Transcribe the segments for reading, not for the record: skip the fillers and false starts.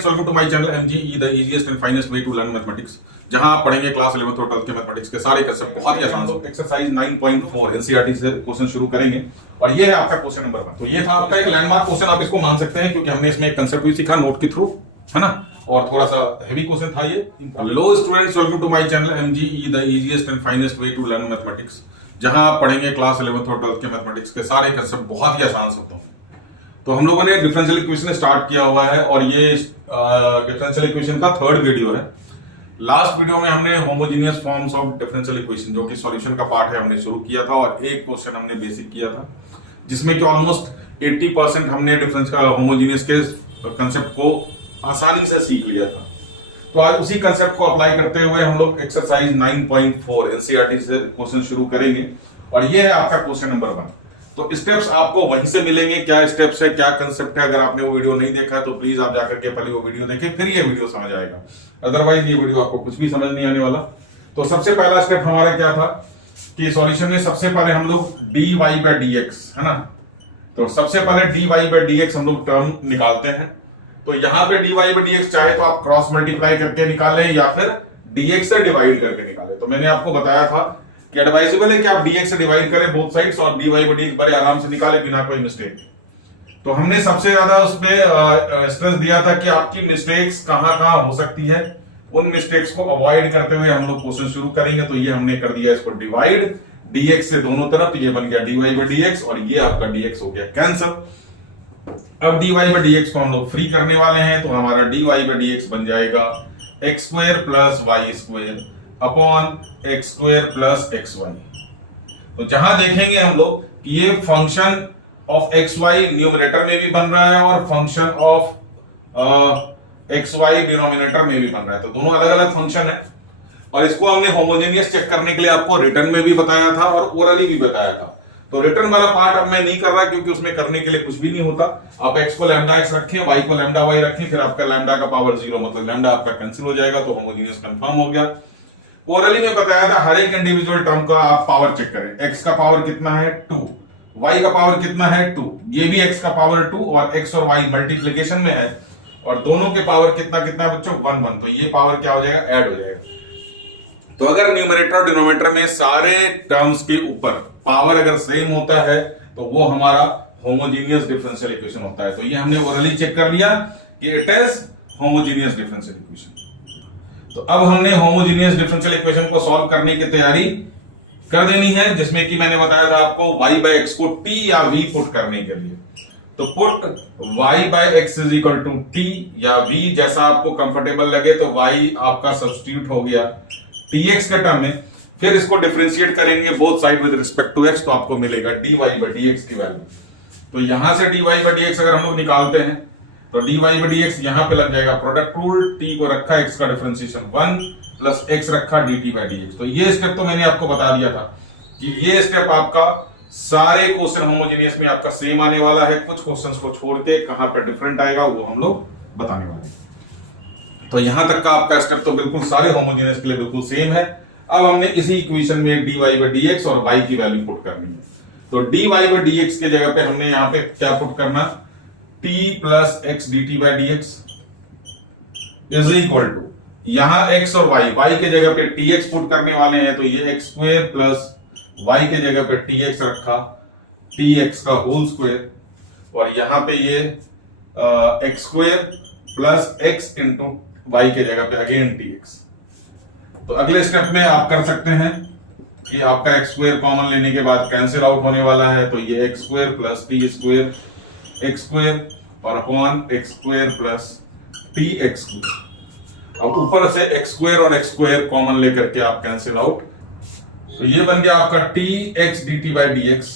Students, welcome to my channel MGE the easiest and finest way to learn mathematics. जहां आप पढ़ेंगे class 11th और 12th के mathematics के सारे कंसेप्ट बहुत ही आसान से। एक्सरसाइज 9.4 एनसीईआरटी से क्वेश्चन शुरू करेंगे और ये है आपका क्वेश्चन नंबर 1। तो ये था आपका एक लैंडमार्क क्वेश्चन, आप इसको मान सकते हैं क्योंकि हमने इसमें एक कंसेप्ट भी सीखा नोट के थ्रू, है ना, और थोड़ा सा हेवी क्वेश्चन था ये। Hello students, welcome to my channel MGE the easiest and finest way to learn mathematics. जहां आप पढ़ेंगे क्लास 11th और 12th के मैथमेटिक्स के सारे कंसेप्ट बहुत ही आसान शब्दों में। तो हम लोगों ने डिफरेंशियल इक्वेशन स्टार्ट किया हुआ है और ये डिफरेंशियल इक्वेशन का थर्ड वीडियो है। लास्ट वीडियो में हमने homogeneous forms of differential equation, जो कि सॉल्यूशन का पार्ट है, हमने शुरू किया था और एक क्वेश्चन हमने बेसिक किया था जिसमें कि ऑलमोस्ट 80% हमने डिफरेंस होमोजेनियस के कंसेप्ट को आसानी से सीख लिया था। तो आज उसी कंसेप्ट को अप्लाई करते हुए हम लोग एक्सरसाइज 9.4 एनसीईआरटी से क्वेश्चन शुरू करेंगे और ये है आपका क्वेश्चन नंबर 1। तो स्टेप्स आपको वहीं से मिलेंगे, क्या स्टेप्स है, क्या कंसेप्ट है। अगर आपने वो वीडियो नहीं देखा है तो प्लीज आप जाकर के पहले वो वीडियो देखें, फिर ये वीडियो समझ आएगा, अदरवाइज ये वीडियो आपको कुछ भी समझ नहीं आने वाला। तो सबसे पहला स्टेप हमारा क्या था कि सॉल्यूशन में सबसे पहले हम लोग dy by dx, है ना, तो सबसे पहले dy by dx हम लोग टर्म निकालते हैं। तो यहाँ पे dy by dx चाहे तो आप क्रॉस मल्टीप्लाई करके निकालें या फिर dx से डिवाइड करके निकालें। तो मैंने आपको बताया था कि एडवाइजेबल है कि आप dx से डिवाइड करें बोथ साइड्स और dy by dx बड़े आराम से निकालें बिना कोई मिस्टेक। तो हमने सबसे ज्यादा उसमें स्ट्रेस दिया था कि आपकी मिस्टेक्स कहां हो सकती है, उन मिस्टेक्स को अवॉइड करते हुए हम लोग क्वेश्चन शुरू करेंगे। तो ये हमने कर दिया इसको डिवाइड dx से दोनों तरफ, तो ये बन गया dy by dx और ये आपका dx हो गया कैंसिल। अब dy by dx को हम लोग फ्री करने वाले हैं, तो हमारा dy by dx बन जाएगा x square plus y square upon x square plus x y. तो जहां देखेंगे हम लोग कि ये function of x y numerator में भी बन रहा है और function of x y denominator में भी बन रहा है, तो दोनों अलग अलग फंक्शन है। और इसको हमने होमोजेनियस चेक करने के लिए आपको रिटर्न में भी बताया था और ओरली भी बताया था। तो रिटर्न वाला पार्ट अब मैं नहीं कर रहा क्योंकि उसमें करने के लिए कुछ भी नहीं होता। आप x को लैम्डा x रखें, y को लैम्डा y रखें, फिर आपका लैम्डा का पावर 0, मतलब लैम्डा आपका कैंसिल हो जाएगा, तो होमोजेनियस कंफर्म हो गया। ओरली में बताया था हर एक इंडिविजुअल टर्म का आप पावर चेक करें। x का पावर कितना है 2, y का पावर कितना है 2, ये भी x का पावर 2 और x और y मल्टीप्लिकेशन में है और दोनों के पावर कितना कितना बच्चों 1 1, तो ये पावर क्या हो जाएगा, ऐड हो जाएगा। तो अगर न्यूमरेटर और डिनोमिनेटर में सारे टर्म्स के ऊपर पावर अगर सेम होता है तो वो हमारा होमोजेनियस डिफरेंशियल इक्वेशन होता है। तो ये हमने ओरली चेक कर लिया कि it is homogeneous differential equation. तो अब हमने होमोजेनियस डिफरेंशियल इक्वेशन को सॉल्व करने की तैयारी कर देनी है, जिसमें कि मैंने बताया था आपको y by x को t या v पुट करने के लिए। तो put y by x is equal to t या v, जैसा आपको कंफर्टेबल लगे। तो y आपका सब्स्टिट्यूट हो गया tx के टर्म में, फिर इसको डिफरेंशिएट करेंगे both side with respect to x, तो आपको मिलेगा dy by dx की वैल्यू। तो यहां से dy by dx अगर हम लोग निकालते हैं तो dy by dx यहां पे लग जाएगा प्रोडक्ट रूल, t को रखा x का डिफरेंशिएशन 1 प्लस x रखा dt by dx। तो ये स्टेप तो मैंने आपको बता दिया था कि ये स्टेप आपका सारे क्वेश्चन होमोजेनियस में आपका सेम आने वाला है। कुछ क्वेश्चंस को छोड़ के कहां पर डिफरेंट आएगा वो हम लोग बताने वाले हैं। तो यहां तक का आपका स्टेप तो बिल्कुल सारे होमोजेनियस के लिए बिल्कुल सेम है। अब हमने इसी इक्वेशन में dy by dx और y की वैल्यू पुट करनी है। तो dy by dx के जगह पे हमने यहां पे क्या पुट करना, t plus x dt by dx is equal to, यहां x और y के जगह पे tx पुट करने वाले हैं, तो ये x स्क्वायर प्लस y के जगह पे tx रखा, tx का होल स्क्वायर और यहां पे ये x square plus x into y के जगह पे अगेन tx। तो अगले स्टेप में आप कर सकते हैं कि आपका x स्क्वायर कॉमन लेने के बाद कैंसिल आउट होने वाला है, तो ये x square plus t square x square और upon x square plus tx square. अब ऊपर से x स्क्वायर और x स्क्वायर कॉमन लेकर के आप कैंसिल आउट, तो ये बन गया आपका tx dt by dx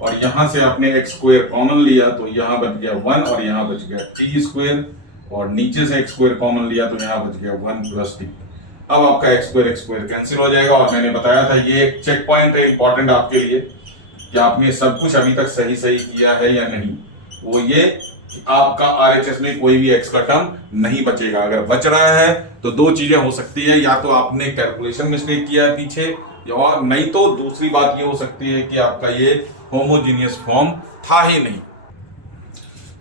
और यहां से आपने x स्क्वायर कॉमन लिया तो यहां बच गया 1 और यहां बच गया t स्क्वायर और नीचे से x स्क्वायर कॉमन लिया तो यहां बच गया 1 प्लस t। अब आपका x स्क्वायर कैंसिल हो जाएगा और मैंने बताया था ये एक चेक पॉइंट है इंपॉर्टेंट आपके लिए कि आपने सब कुछ अभी तक सही किया है या नहीं। वो ये आपका RHS में कोई भी x का टर्म नहीं बचेगा। अगर बच रहा है तो दो चीजें हो सकती है, या तो आपने कैलकुलेशन मिस्टेक किया है पीछे, और नहीं तो दूसरी बात ये हो सकती है कि आपका ये होमोजेनियस फॉर्म था ही नहीं।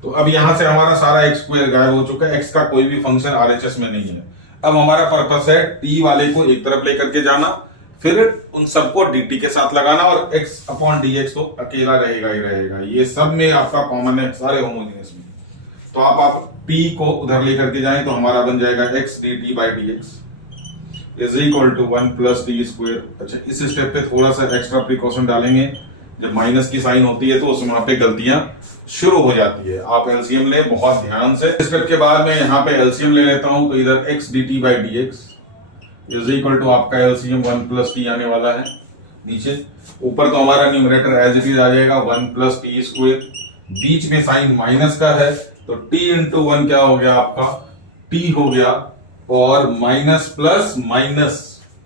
तो अब यहां से हमारा सारा एक्स स्क्वायर गायब हो चुका है, एक्स का कोई भी फंक्शन आरएचएस में नहीं है। अब हमारा पर्पस है टी वाले को एक तरफ लेकर के जाना, फिर उन सबको dt के साथ लगाना, और x अपॉन dx तो अकेला रहेगा ही रहेगा, ये सब में आपका कॉमन है सारे होमोजेनियस में। तो आप p को उधर लेकर के जाएं तो हमारा बन जाएगा x dt by dx is equal to 1 plus d square. अच्छा, इस स्टेप पे थोड़ा सा एक्स्ट्रा प्रिकॉशन डालेंगे, जब माइनस की साइन होती है तो उसमें वहां पे गलतियां शुरू हो जाती है। आप एलसीएम ले बहुत ध्यान से। स्टेप के बाद मैं यहाँ पे एलसीएम ले लेता हूं, तो इधर x dt by dx is equal to आपका एलसीएम 1 प्लस टी आने वाला है नीचे, ऊपर तो हमारा न्यूमरेटर एज इट इज आ जाएगा 1 प्लस टी स्क्वायर, बीच में साइन माइनस का है तो t इंटू 1 क्या हो गया आपका t हो गया, और minus plus minus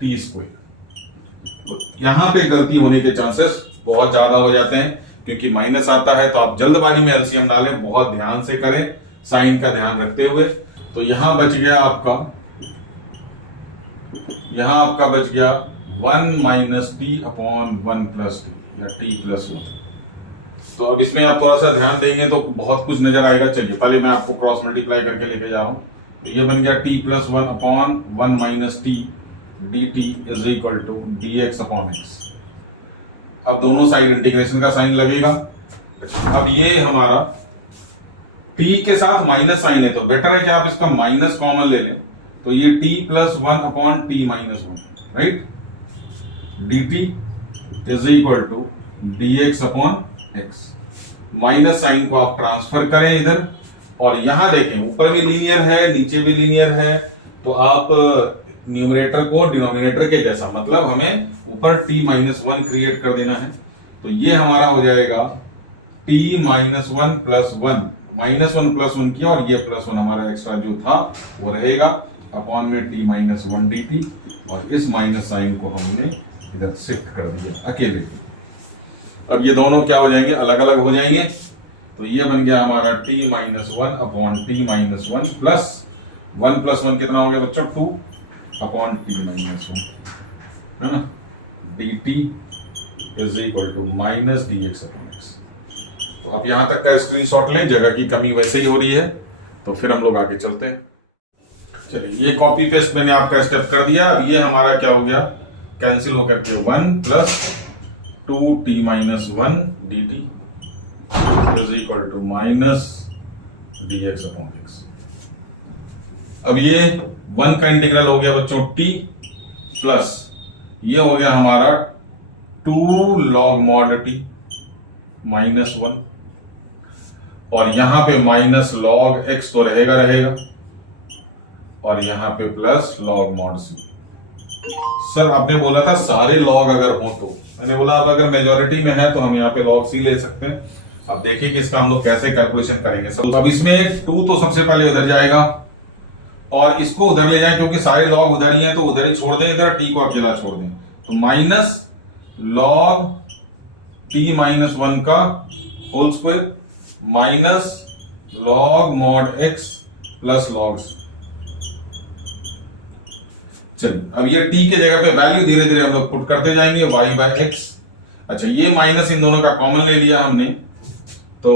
t square. यहां पे गलती होने के चांसेस बहुत ज्यादा हो जाते हैं क्योंकि माइनस आता है, तो आप जल्दबाजी में एलसीएम डालें, बहुत ध्यान से करें साइन का ध्यान रखते हुए। तो यहां बच गया आपका 1 minus t upon 1 plus T या टी प्लस 1। तो अब इसमें आप थोड़ा सा ध्यान देंगे तो बहुत कुछ नजर आएगा। चलिए पहले मैं आपको क्रॉस मल्टीप्लाई करके लेके जा रहा हूं, तो ये बन गया t plus 1 upon 1 minus t dt is equal to dx upon x। अब दोनों साइड इंटीग्रेशन का साइन लगेगा। अब ये हमारा t के साथ माइनस साइन है, तो बेटर है कि आप इसका माइनस कॉमन ले लें, तो ये t plus 1 upon t minus 1 right, dt is equal to dx upon x। Minus sign को आप ट्रांसफर करें इधर, और यहां देखें ऊपर भी लीनियर है नीचे भी लीनियर है, तो आप न्यूमरेटर को डिनोमिनेटर के जैसा, मतलब हमें ऊपर t माइनस 1 क्रिएट कर देना है। तो ये हमारा हो जाएगा t minus 1 plus 1, minus 1 plus 1 किया, और ये प्लस 1 हमारा एक्स्ट्रा जो था वो रहेगा, अपॉन में t माइनस 1 dt, और इस माइनस साइन को हमने इधर शिफ्ट कर दिया अकेले। अब ये दोनों क्या हो जाएंगे, अलग अलग हो जाएंगे। तो ये बन गया हमारा t minus 1 upon t minus 1 plus 1 plus 1 कितना हो गया बच्चों 2 अपॉन टी माइनस 1 है ना, dt is equal to minus dx upon x। तो आप यहां तक का स्क्रीनशॉट लें, जगह की कमी वैसे ही हो रही है, तो फिर हम लोग आगे चलते हैं। चलिए, ये कॉपी पेस्ट मैंने आपका स्टेप कर दिया। अब ये हमारा क्या हो गया, कैंसिल होकर के 1 plus 2t minus 1 dt is equal to minus dx upon x। अब ये 1 का इंटीग्रल हो गया बच्चों t, प्लस ये हो गया हमारा 2 log mod t माइनस 1, और यहां पे माइनस log x तो रहेगा, और यहां पे plus log mod c। Sir आपने बोला था सारे log अगर हो तो, मैंने बोला अब अगर मेजॉरिटी में है तो हम यहाँ पे log c ले सकते हैं। अब देखिए कि इसका हम लोग कैसे कैलकुलेशन करेंगे। सब अब इसमें 2 तो सबसे पहले उधर जाएगा, और इसको उधर ले जाएं क्योंकि सारे लॉग उधर ही हैं, तो उधर ही छोड़ दें, इधर t को अकेला छोड़ दें। तो माइनस log t माइनस 1 का whole square minus log mod x plus log c। चलिए, अब ये t के जगह पे वैल्यू धीरे धीरे हम लोग पुट करते जाएंगे, y बाय x। अच्छा, ये माइनस इन दोनों का कॉमन ले लिया हमने, तो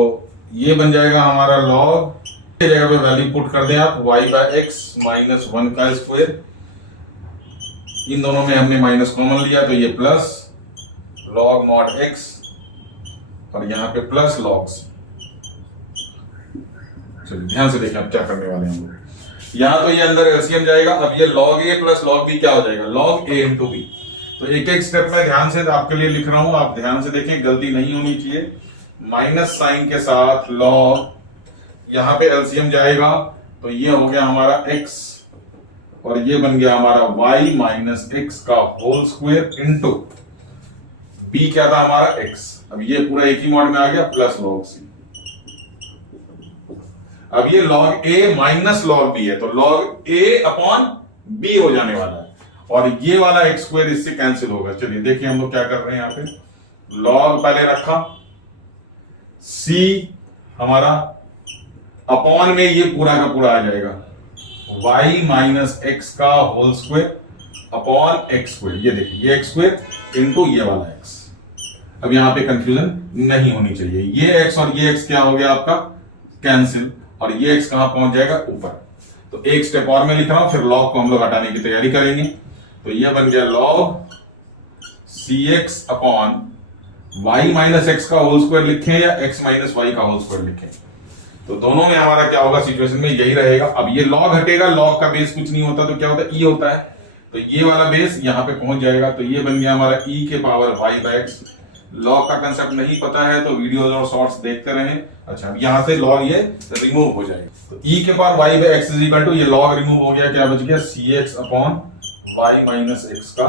ये बन जाएगा हमारा log के जगह पे वैल्यू पुट कर दें आप, y बाय x माइनस 1 का स्क्वायर। इन दोनों में हमने माइनस कॉमन लिया, तो ये प्लस log mod x, और यहां पे प्लस log c। चलिए ध्यान से देखें अब क्या करने वाले हैं हम लोग। यहां तो ये अंदर एलसीएम जाएगा, अब ये log a plus log b क्या हो जाएगा, log a इंटू b। तो एक एक स्टेप में ध्यान से आपके लिए लिख रहा हूं, आप ध्यान से देखें, गलती नहीं होनी चाहिए। माइनस साइन के साथ log, यहां पे एलसीएम जाएगा, तो ये हो गया हमारा x, और ये बन गया हमारा y माइनस x का होल स्क्वायर इंटू b क्या था हमारा x। अब ये पूरा एक ही मॉड में आ गया, प्लस log c। अब ये log a minus log b है, तो log a अपॉन b हो जाने वाला है, और ये वाला x स्क्वायर इससे कैंसिल होगा। चलिए देखिए हम लोग क्या कर रहे हैं, यहाँ पे log पहले रखा, c हमारा अपॉन में ये पूरा का पूरा आ जाएगा, y माइनस x का whole square upon x square. ये देखिए, ये x स्क्वायर इंटू ये वाला x। अब यहां पे कंफ्यूजन नहीं होनी चाहिए, ये x और ये x क्या हो गया आपका कैंसिल, और ये x कहां पहुंच जाएगा, ऊपर। तो एक स्टेप और मैं लिख रहा हूं, फिर log को हम लोग हटाने की तैयारी करेंगे। तो ये बन गया log cx upon y minus x का होल स्क्वायर लिखें या x माइनस वाई का होल स्क्वायर लिखें, तो दोनों में हमारा क्या होगा, सिचुएशन में यही रहेगा। अब ये log हटेगा, log का बेस कुछ नहीं होता तो क्या होता है, e होता है, तो ये वाला बेस यहां पे पहुंच जाएगा। तो ये बन गया हमारा e के power y by x। log का कंसेप्ट नहीं पता है तो वीडियोस और शॉर्ट्स देखते रहें। अच्छा, अब यहां से log ये रिमूव हो जाएगा, तो e के power y by x is equal to, ये log रिमूव हो गया, क्या बच गया, cx upon y minus x का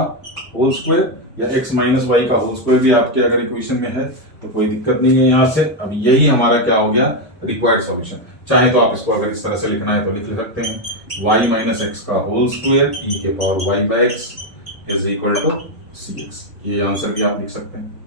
होल स्क्वायर, या x माइनस वाई का होल स्क्वायर भी आपके अगर इक्वेशन में है तो कोई दिक्कत नहीं है यहाँ से। अब यही हमारा क्या हो गया, रिक्वायर्ड सॉल्यूशन। चाहे तो आप इसको अगर इस तरह से लिखना है तो लिख सकते हैं, y माइनस एक्स का होल स्क्वायर e के power y by x is equal to cx। ये आंसर भी आप लिख सकते हैं।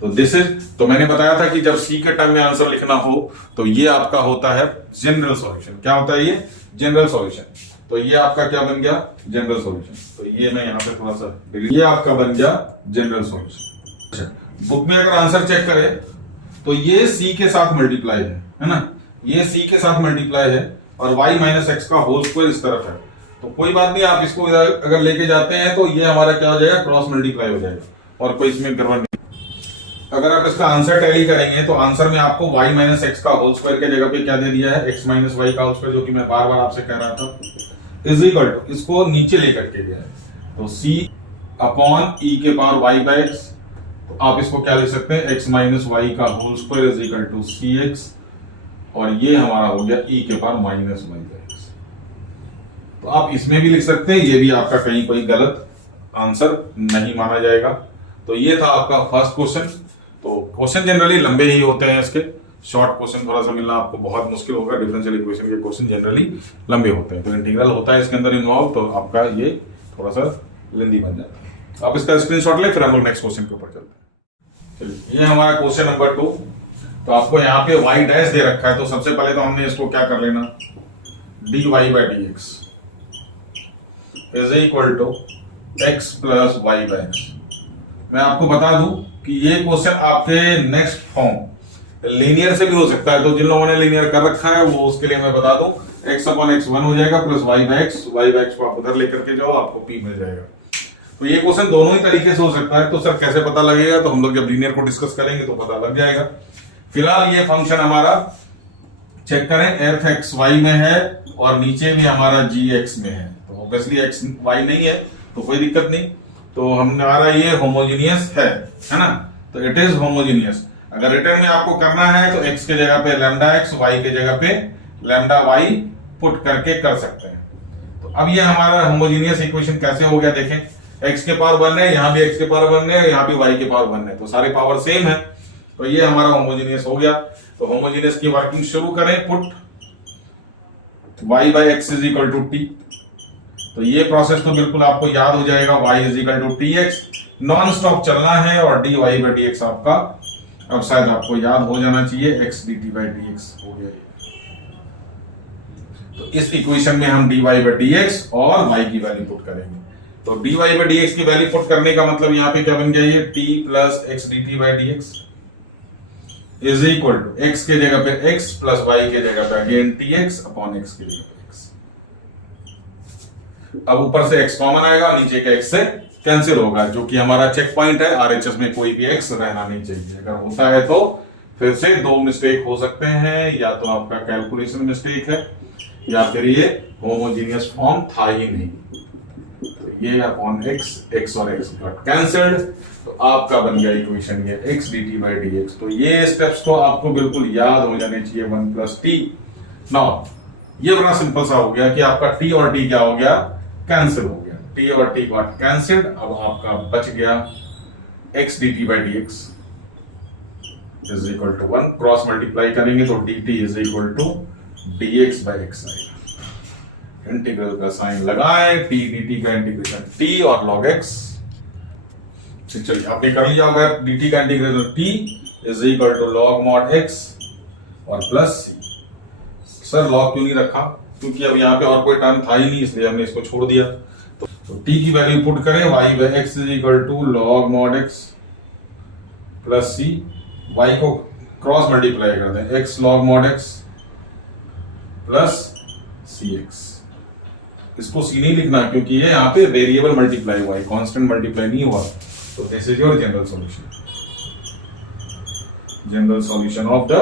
तो दिस इज, तो मैंने बताया था कि जब c के टर्म में आंसर लिखना हो तो ये आपका होता है जनरल सॉल्यूशन। क्या होता है ये, जनरल सॉल्यूशन। तो ये आपका क्या बन गया, जनरल सॉल्यूशन। तो ये मैं यहाँ पे थोड़ा सा, ये आपका बन गया जनरल सॉल्यूशन। अच्छा, बुक में अगर आंसर चेक करें तो ये c के साथ मल्टीप्लाई है ना, ये c के साथ मल्टीप्लाई है, और y माइनस एक्स का होल स्क्वायर इस तरफ है। तो कोई बात नहीं, आप इसको अगर लेके जाते हैं तो ये हमारा क्या हो जाएगा, क्रॉस मल्टीप्लाई हो जाएगा, और कोई इसमें गड़बड़ नहीं। अगर आप इसका आंसर टैली करेंगे तो आंसर में आपको y माइनस एक्स का होल स्क्वायर के जगह पे क्या दे दिया है, x माइनस वाई का होल स्क्वायर, जो कि मैं बार बार आपसे कह रहा था, इज इक्वल टू, इसको नीचे लेकर के गया है, तो c अपॉन e के पावर y बाय x। तो आप इसको क्या लिख सकते हैं, x माइनस वाई का whole square is equal to cx, और ये हमारा हो गया e के power minus y by x। तो आप इसमें भी लिख सकते हैं, ये भी आपका कहीं कोई गलत आंसर नहीं माना जाएगा। तो ये था आपका फर्स्ट क्वेश्चन। तो क्वेश्चन जनरली लंबे ही होते हैं, इसके शॉर्ट क्वेश्चन थोड़ा सा मिलना आपको बहुत मुश्किल होगा। डिफरेंशियल इक्वेशन के क्वेश्चन जनरली लंबे होते हैं, तो इंटीग्रल होता है इसके अंदर इन्वॉल्व, तो आपका ये थोड़ा सा लेंदी बन जाता है। आप इसका स्क्रीनशॉट ले, फिर हम लोग नेक्स्ट क्वेश्चन के ऊपर चलते हैं। चलिए, ये हमारा क्वेश्चन नंबर 2। तो आपको यहाँ पे y डैश दे रखा है, तो सबसे पहले तो हमने इसको क्या कर लेना, dy by dx is equal to x plus y by x। मैं आपको बता दूं कि ये क्वेश्चन आपके नेक्स्ट फॉर्म लीनियर से भी हो सकता है, तो जिन लोगों ने लीनियर कर रखा है वो उसके लिए मैं बता दूं, x अपॉन x 1 हो जाएगा, प्लस y बाय x को आप उधर लेकर के जाओ, आपको p मिल जाएगा। तो ये क्वेश्चन दोनों ही तरीके से हो सकता है। तो सर कैसे पता लगेगा, तो हम लोग जब लीनियर को डिस्कस करेंगे तो पता लग जाएगा। फिलहाल ये फंक्शन हमारा चेक करें, एफ एक्स वाई में है और नीचे भी हमारा जी एक्स में है, तो ऑब्वियसली एक्स वाई नहीं है तो कोई दिक्कत नहीं। तो हमारा ये होमोजीनियस है ना, तो इट इज होमोजीनियस। अगर रिटर्न में आपको करना है तो x के जगह पे लैम्डा x, y के जगह पे लैम्डा y पुट करके कर सकते हैं। तो अब ये हमारा होमोजीनियस इक्वेशन कैसे हो गया, देखें, x के पावर 1 है, यहाँ भी x के पावर 1 है, यहाँ भी y के पावर 1 है, तो सारे पावर सेम है, तो ये हमारा होमोजीनियस हो गया। तो होमोजीनियस की वर्किंग शुरू करें, put y by x is equal to t। तो ये प्रोसेस तो बिल्कुल आपको याद हो जाएगा, y is equal to tx, non stop चलना है, और dy बाई dx आपका अब शायद आपको याद हो जाना चाहिए, x dt बाई dx हो गया। तो इस इक्वेशन में हम dy बाई dx और y की वैल्यू पुट करेंगे। तो dy बाई dx की वैल्यू पुट करने का मतलब यहाँ पे क्या बन गया, ये t plus x dt by dx is equal to x के जगह पे x प्लस y के जगह पे अगेन tx अपॉन x के जगह पे x। अब ऊपर से x कॉमन आएगा, नीचे का x से कैंसिल होगा, जो कि हमारा चेक पॉइंट है। आरएचएस में कोई भी x रहना नहीं चाहिए, अगर होता है तो फिर से दो मिस्टेक हो सकते हैं, या तो आपका कैलकुलेशन मिस्टेक है या फिर ये होमोजीनियस फॉर्म था ही नहीं। तो ये अपॉन x और x गॉट कैंसिल्ड, तो आपका बन गया इक्वेशन ये x dt बाई dx। तो ये स्टेप्स तो आपको बिल्कुल याद हो जाने चाहिए, 1 प्लस टी। नाउ ये बड़ा सिंपल सा हो गया कि आपका t और t क्या हो गया, कैंसिल हो गया, t और t गॉट कैंसिल्ड। अब आपका बच गया x dt by dx is equal to 1, cross multiply करेंगे तो dt is equal to dx by x आएगा। इंटीग्रल का साइन लगाएं, t dt का इंटीग्रेशन t और log x। चलिए आपने कर लिया होगा, dt का integration t is equal to log mod x और प्लस c। सर log क्यों नहीं रखा, क्योंकि अब यहाँ पे और कोई टर्म था ही नहीं, इसलिए हमने इसको छोड़ दिया। तो t की वैल्यू पुट करें, y बाई x is equal to log mod x plus c, y को क्रॉस मल्टीप्लाई कर दें, x log mod x plus c x. इसको सी नहीं लिखना क्योंकि ये यहाँ पे वेरिएबल मल्टीप्लाई हुआ है, कांस्टेंट मल्टीप्लाई नहीं हुआ। तो this is your general solution, general solution of the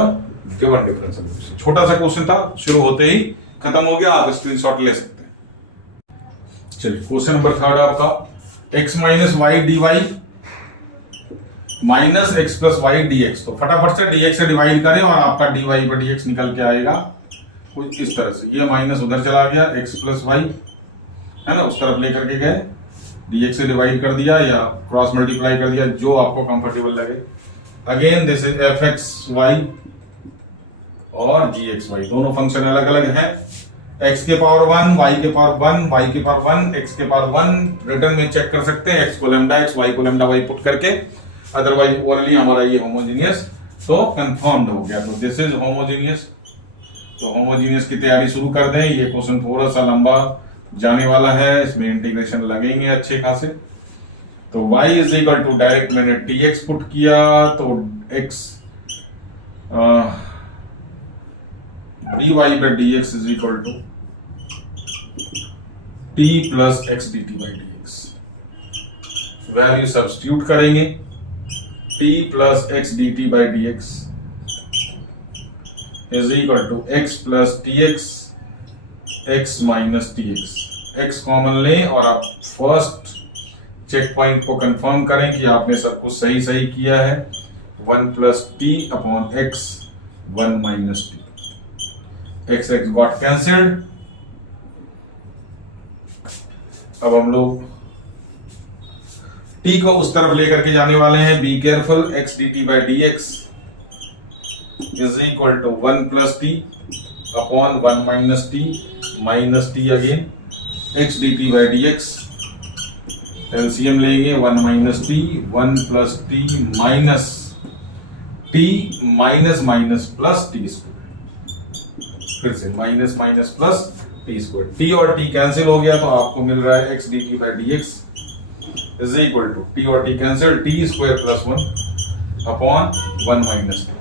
given differential equation. छोटा सा क्वेश्चन था, शुरू होते ही खत्म हो गया, आप स्क्रीनशॉट ले सकते हैं। चलिए क्वेश्चन नंबर 3 आपका x minus y d y minus x plus y d x. तो फटाफट से dx से डिवाइड करें और आपका dy पर dx निकल के आएगा कुछ इस तरह से। ये माइनस उधर चला गया, x प्लस वाई है ना, उस तरफ लेकर के गए, dx से डिवाइड कर दिया या क्रॉस मल्टीप्लाई कर दिया, जो आपको कंफर्टेबल लगे। Again this is f x y और जी एक्स वाई, दोनों फंक्शन अलग अलग हैं। x के पावर 1, y के पावर 1, y के पावर 1, x के पावर 1 रिटर्न में चेक कर सकते हैं, x को लैम्डा x, y को लैम्डा y पुट करके। अदरवाइज ओरली हमारा ये होमोजेनियस तो कंफर्म्ड हो गया। तो दिस इज होमोजेनियस। तो होमोजेनियस की तैयारी शुरू कर दें। ये क्वेश्चन थोड़ा सा लंबा जाने वाला है, इसमें इंटीग्रेशन लगेंगे अच्छे खासे। तो y is equal to, direct मैंने dx पुट किया तो x dy by dx is equal to t plus x dt by dx। Value substitute करेंगे, t plus x dt by dx is equal to x plus tx, x minus tx। x common लें और आप first check point को confirm करें कि आपने सब कुछ सही सही किया है। 1 plus t upon x, 1 minus T, x x got cancelled. अब हम लोग t को उस तरफ लेकर के जाने वाले हैं। Be careful, x dt by dx is equal to 1 plus t upon 1 minus t again x dt by dx। LCM लेंगे, 1 minus t, 1 plus t minus t minus minus plus t square. फिर से minus minus plus t square. T और t cancel हो गया तो आपको मिल रहा है x dt by dx is equal to, t और t cancel, t square plus 1 upon 1 minus t.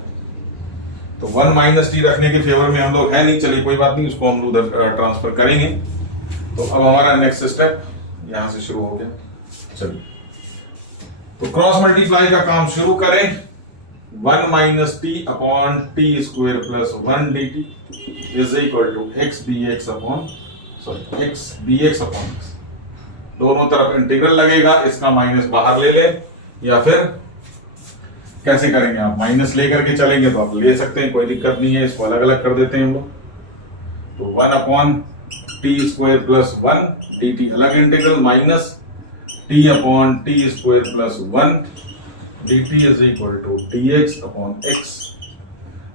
तो 1 माइनस टी रखने के फेवर में हम लोग है नहीं, चलिए कोई बात नहीं, उसको हम उधर ट्रांसफर करेंगे। तो अब हमारा नेक्स्ट स्टेप यहां से शुरू हो गया। चलिए तो क्रॉस मल्टीप्लाई का काम शुरू करें। 1 minus t upon t square plus 1 d t is equal to x d x upon, sorry x d x upon x. दोनों तरफ इंटीग्रल लगेगा, इसका माइनस बाहर ले ले, या फिर कैसे करेंगे, आप माइनस लेकर के चलेंगे तो आप ले सकते हैं, कोई दिक्कत नहीं है। इसको अलग अलग कर देते हैं हम लोग। तो 1 upon t square plus 1 d t अलग integral, minus t upon t square plus 1 d t is equal to d x upon x.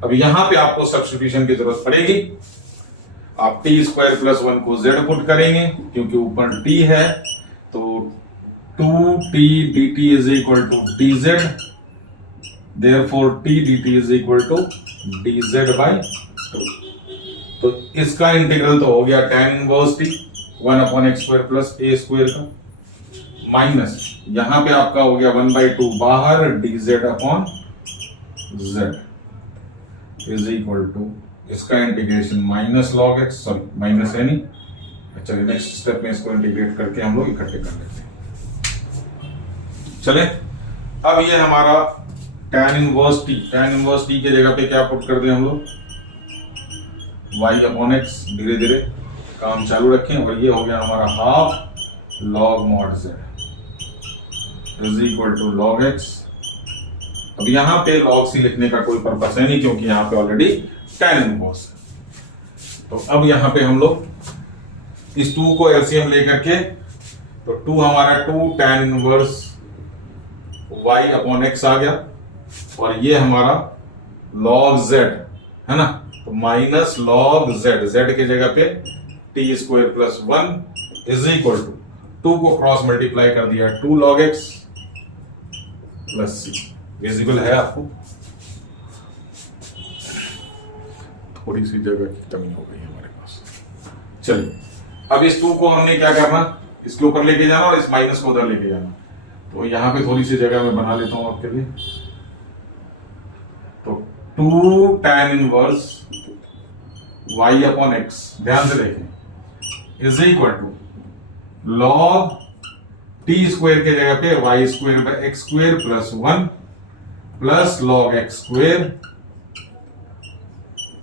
अब यहां पे आपको सब्स्टिट्यूशन की जरूरत पड़ेगी। आप टी स्क्वायर प्लस 1 को z पुट करेंगे क्योंकि ऊपर t है, तो 2t dt is equal to dz, therefore t dt is equal to dz by 2। तो इसका इंटीग्रल तो हो गया tan inverse t 1 upon x square plus a square का, माइनस यहां पे आपका हो गया 1/2 बाहर dz अपॉन z इज इक्वल टू, इसका integration minus log x, sorry minus है नहीं, चलिए नेक्स्ट स्टेप में इसको इंटीग्रेट करके हम लोग इकट्ठे कर लेते हैं। चले अब ये हमारा tan इनवर्स t के जगह पे क्या पुट कर दें हम लोग, y अपॉन एक्स। धीरे धीरे काम चालू रखें, और ये हो गया हमारा half log mod z is equal to log x. अब यहां पे log c लिखने का कोई पर्पस है नहीं क्योंकि यहां पे ऑलरेडी tan इनवर्स है। तो अब यहां पे हम लोग इस 2 को एलसीएम लेकर के, तो 2 हमारा 2 tan inverse y upon x आ गया, और ये हमारा log z है ना, तो माइनस log z के जगह पे t square plus 1 is equal to 2 को क्रॉस मल्टीप्लाई कर दिया 2 log x plus c। Visible है आपको, थोड़ी सी जगह की कमी हो गई है हमारे पास। चलिए अब इस 2 को हमने क्या करना, इसके ऊपर लेके जाना और इस माइनस को उधर लेके जाना। तो यहां पे थोड़ी सी जगह मैं बना लेता हूं आपके लिए। तो 2 tan inverse y upon x, ध्यान से देखें, is equal to log t square के जगह पे y square by x square plus 1 plus log x square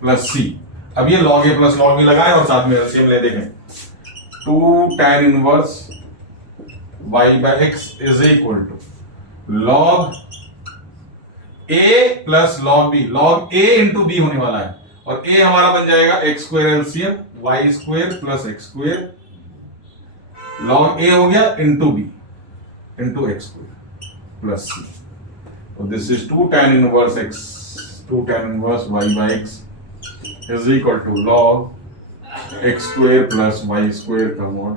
plus c. अब ये log a plus log b लगाएं और साथ में एलसीएम ले देखें। 2 tan inverse y by x is equal to log a plus log b, log a into b होने वाला है और ए हमारा बन जाएगा x square LCM y square plus x square, log a हो गया into b into x square plus c. तो this is 2 tan inverse x, 2 tan inverse y by x is equal to log x square plus y square का mod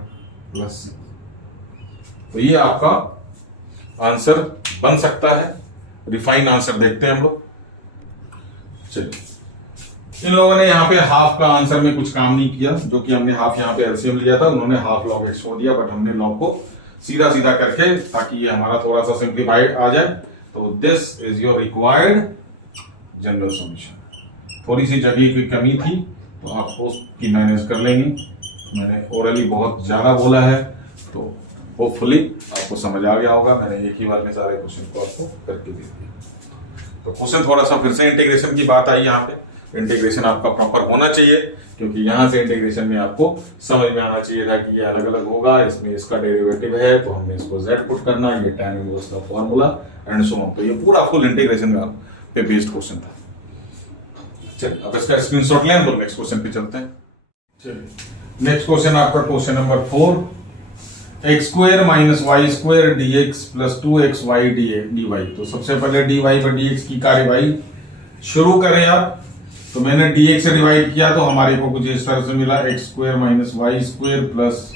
plus c. तो ये आपका answer बन सकता है। रिफाइन आंसर देखते हैं हम लोग। चलिए, इन लोगों ने यहाँ पे हाफ का आंसर में कुछ काम नहीं किया, जो कि हमने हाफ यहाँ पे एलसीएम लिया था, उन्होंने हाफ लॉग एक्स छोड़ दिया, बट हमने लॉग को सीधा सीधा करके, ताकि ये हमारा थोड़ा सा सिंप्लीफाइड आ जाए। तो this is your required general solution. थोड़ी सी जगह की कमी थी तो आपको उसकी मैनेज कर लेंगे। मैंने ओरली बहुत ज्यादा बोला है, तो होपफुली आपको समझ आ गया होगा। मैंने एक ही बार में सारे क्वेश्चन को आपको करके दे दिया। तो क्वेश्चन थोड़ा सा फिर से इंटीग्रेशन की बात आई यहाँ पे। इंटीग्रेशन आपका प्रॉपर होना चाहिए, क्योंकि यहाँ से इंटीग्रेशन में आपको समझ में आना चाहिए था कि ये अलग अलग होगा, इसमें इसका डेरिवेटिव है तो हमने इसको z पुट करना, ये tan इनवर्स का फॉर्मूला एंड सो ऑन। तो ये पूरा फुल इंटीग्रेशन का पे बेस्ड क्वेश्चन था। चलिए, अब इसका स्क्रीनशॉट लें, हम लोग नेक्स्ट क्वेश्चन पे चलते हैं। चलिए, नेक्स्ट क्वेश्चन आपका question number 4, x square minus y square d x plus 2x y d y. तो सबसे पहले d y by d x की कार्यवाही शुरू करें आप। तो मैंने dx से डिवाइड किया तो हमारे को कुछ इस तरह से मिला, x square minus y square plus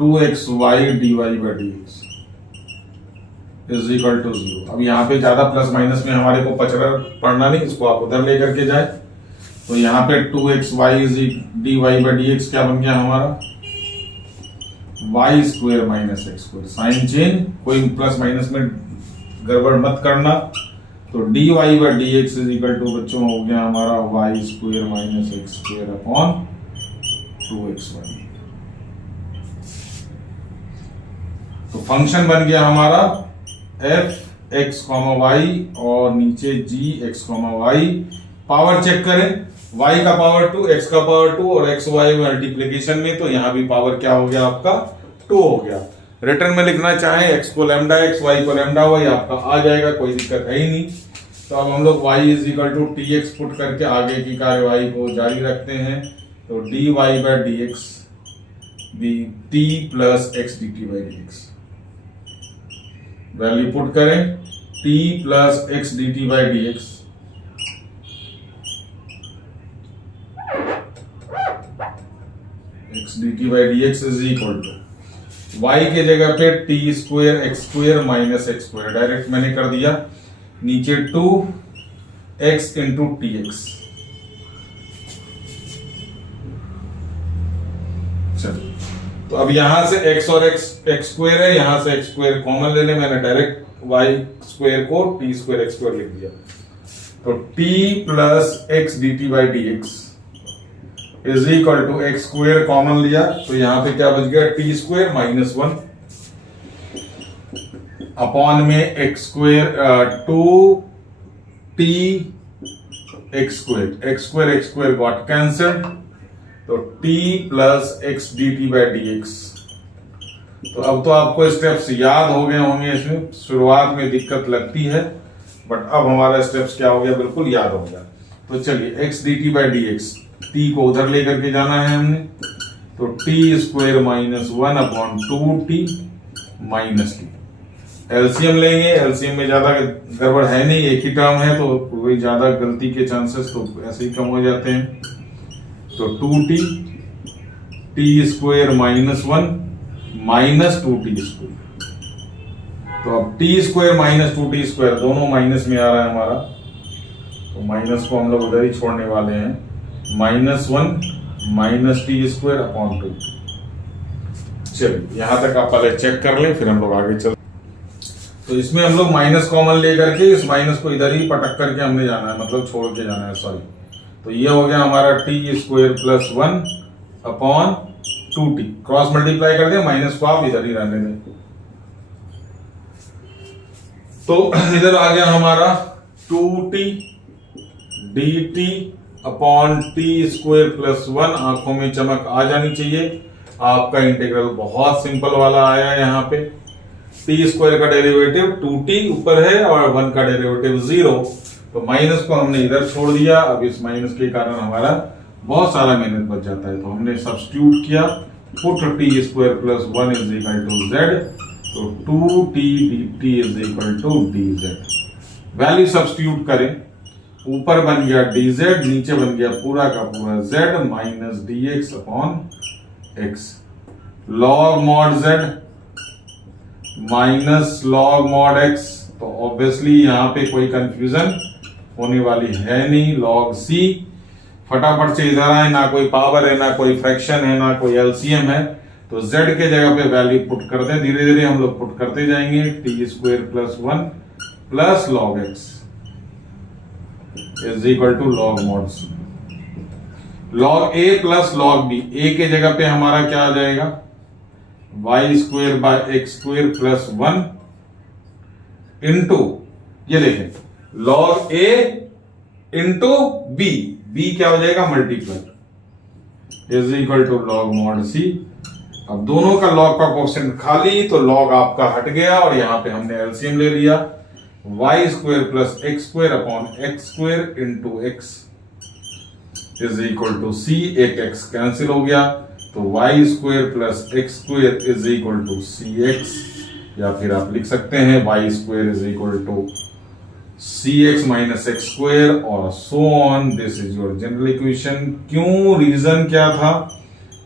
2xy dy by dx is equal to 0। अब यहाँ पे ज्यादा प्लस माइनस में हमारे को पढ़ना नहीं, इसको आप उधर लेकर के जाए। तो यहाँ पे 2xy dy बाई dx क्या बन गया हमारा, y square minus x square. Sign change, कोई प्लस माइनस में गड़बड़ मत करना। तो dy by dx is equal to बच्चों हो गया हमारा y square minus x square upon 2xy। तो फंक्शन बन गया हमारा f x, y और नीचे g x, y। Power check करें, y का पावर 2, x का पावर 2 और x y मल्टीप्लीकेशन में, तो यहां भी पावर क्या हो गया आपका 2 हो गया। रिटर्न में लिखना चाहे x को लैम्डा x, y को लैम्डा y, आपका आ जाएगा, कोई दिक्कत है ही नहीं। तो अब हम लोग y is equal to tx put करके आगे की कार्यवाही को जारी रखते हैं। तो dy by dx t plus x dt by dx, value put करें, t plus x dt by dx x dt by dx is equal टू y के जगह पे t square x square minus x square, direct मैंने कर दिया, नीचे 2x into tx। चलिए, तो अब यहां से x और x स्क्वायर है, यहां से x स्क्वायर कॉमन ले लें, मैंने डायरेक्ट y स्क्वायर को t स्क्वायर x स्क्वायर लिख दिया। तो t plus x dt by dx is equal to x square common लिया, तो यहां पे क्या बच गया, टी स्क्वायर माइनस 1 अपॉन में x square 2t x square got cancelled. तो t plus x d t by d x. तो अब तो आपको स्टेप्स याद हो गए होंगे, इसमें शुरुआत में दिक्कत लगती है, बट अब हमारा स्टेप्स क्या हो गया, बिल्कुल याद हो गया। तो चलिए, x d t by d x, t को उधर लेकर के जाना है हमने, तो T square minus 1 upon 2t minus T. LCM लेंगे, एलसीएम में ज्यादा गड़बड़ है नहीं, एक ही टर्म है, तो कोई ज्यादा गलती के चांसेस तो ऐसे ही कम हो जाते हैं। तो 2t T square minus 1 minus 2t square. तो अब t square minus 2t square दोनों माइनस में आ रहा है हमारा, तो माइनस को हम लोग उधर ही छोड़ने वाले हैं, -1 माइनस टी स्क्वायर अपॉन 2। चलिए, यहां तक आप पहले चेक कर लें, फिर हम लोग आगे चल। तो इसमें हम लोग माइनस कॉमन लेकर के इस माइनस को इधर ही पटक करके हमने जाना है, मतलब छोड़ के जाना है, सॉरी। तो ये हो गया हमारा T square plus 1 upon 2t, cross multiply कर दिया, माइनस को आप इधर ही रहने दें। तो इधर आ गया हमारा 2t dt upon t square plus 1, आंखों में चमक आ जानी चाहिए। आपका इंटीग्रल बहुत सिंपल वाला आया है। यहाँ पे टी स्क्वायर का डेरिवेटिव 2t ऊपर है और 1 का डेरिवेटिव 0, तो माइनस को हमने इधर छोड़ दिया। अब इस माइनस के कारण हमारा बहुत सारा मेहनत बच जाता है, तो हमने सब्स्टिट्यूट किया, put t square plus 1 is equal to z, तो 2t dt is equal to dz। Value substitute करें, ऊपर बन गया dz, नीचे बन गया पूरा का पूरा z minus dx upon x, log mod z minus log mod x। तो ऑब्वियसली यहाँ पे कोई कंफ्यूजन होने वाली है नहीं, log c। फटाफट से इधर आए, ना कोई पावर है, ना कोई फ्रैक्शन है, ना कोई एलसीएम है, तो z के जगह पे वैल्यू पुट कर दें। धीरे धीरे हम लोग पुट करते जाएंगे। T square plus 1 plus log x is equal to log mod c, log a plus log b। a के जगह पे हमारा क्या आ जाएगा, y square by x square plus 1 into, ये देखें log a into b, b क्या हो जाएगा multiply, is equal to log mod c। अब दोनों का log का कोएफिशिएंट खाली, तो log आपका हट गया और यहां पे हमने एलसीएम ले लिया, y square plus x square upon x square into x is equal to c. एक एक्स कैंसिल हो गया, तो y square plus x square is equal to c x, या फिर आप लिख सकते हैं y square is equal to c x minus x square और so on. This is your general equation. क्यों, रीजन क्या था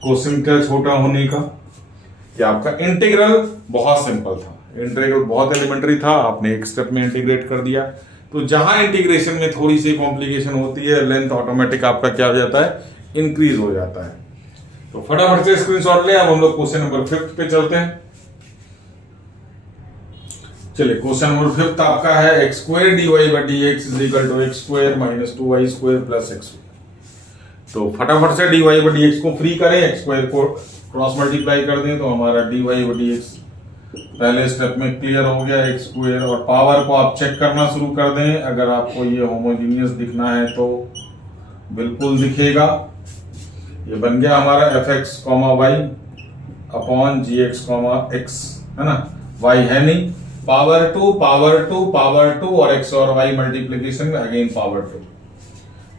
क्वेश्चन का छोटा होने का, कि आपका इंटीग्रल बहुत सिंपल था, इंटीग्रल बहुत एलिमेंट्री था, आपने एक स्टेप में इंटीग्रेट कर दिया। तो जहां इंटीग्रेशन में थोड़ी सी कॉम्प्लिकेशन होती है, लेंथ ऑटोमेटिक आपका क्या हो जाता है, इंक्रीज हो जाता है। तो फटाफट से स्क्रीनशॉट ले। अब हम लोग क्वेश्चन नंबर 5 पे चलते हैं। चलिए, क्वेश्चन नंबर 5 आपका है x square d y by d x is equal to x square minus 2y square plus x. तो फटाफट से d y by d x को फ्री करें, एक्स स्क्वायर को क्रॉस मल्टीप्लाई कर दें, तो हमारा d y by d x पहले स्टेप में क्लियर हो गया, एक्स स्क्वायर। और पावर को आप चेक करना शुरू कर दें, अगर आपको ये होमोजीनियस दिखना है तो बिल्कुल दिखेगा। ये बन गया हमारा f x comma y upon g x comma x, है ना, वाई है नहीं, power two power two power two और एक्स और वाई मल्टीप्लीकेशन में अगेन पावर टू।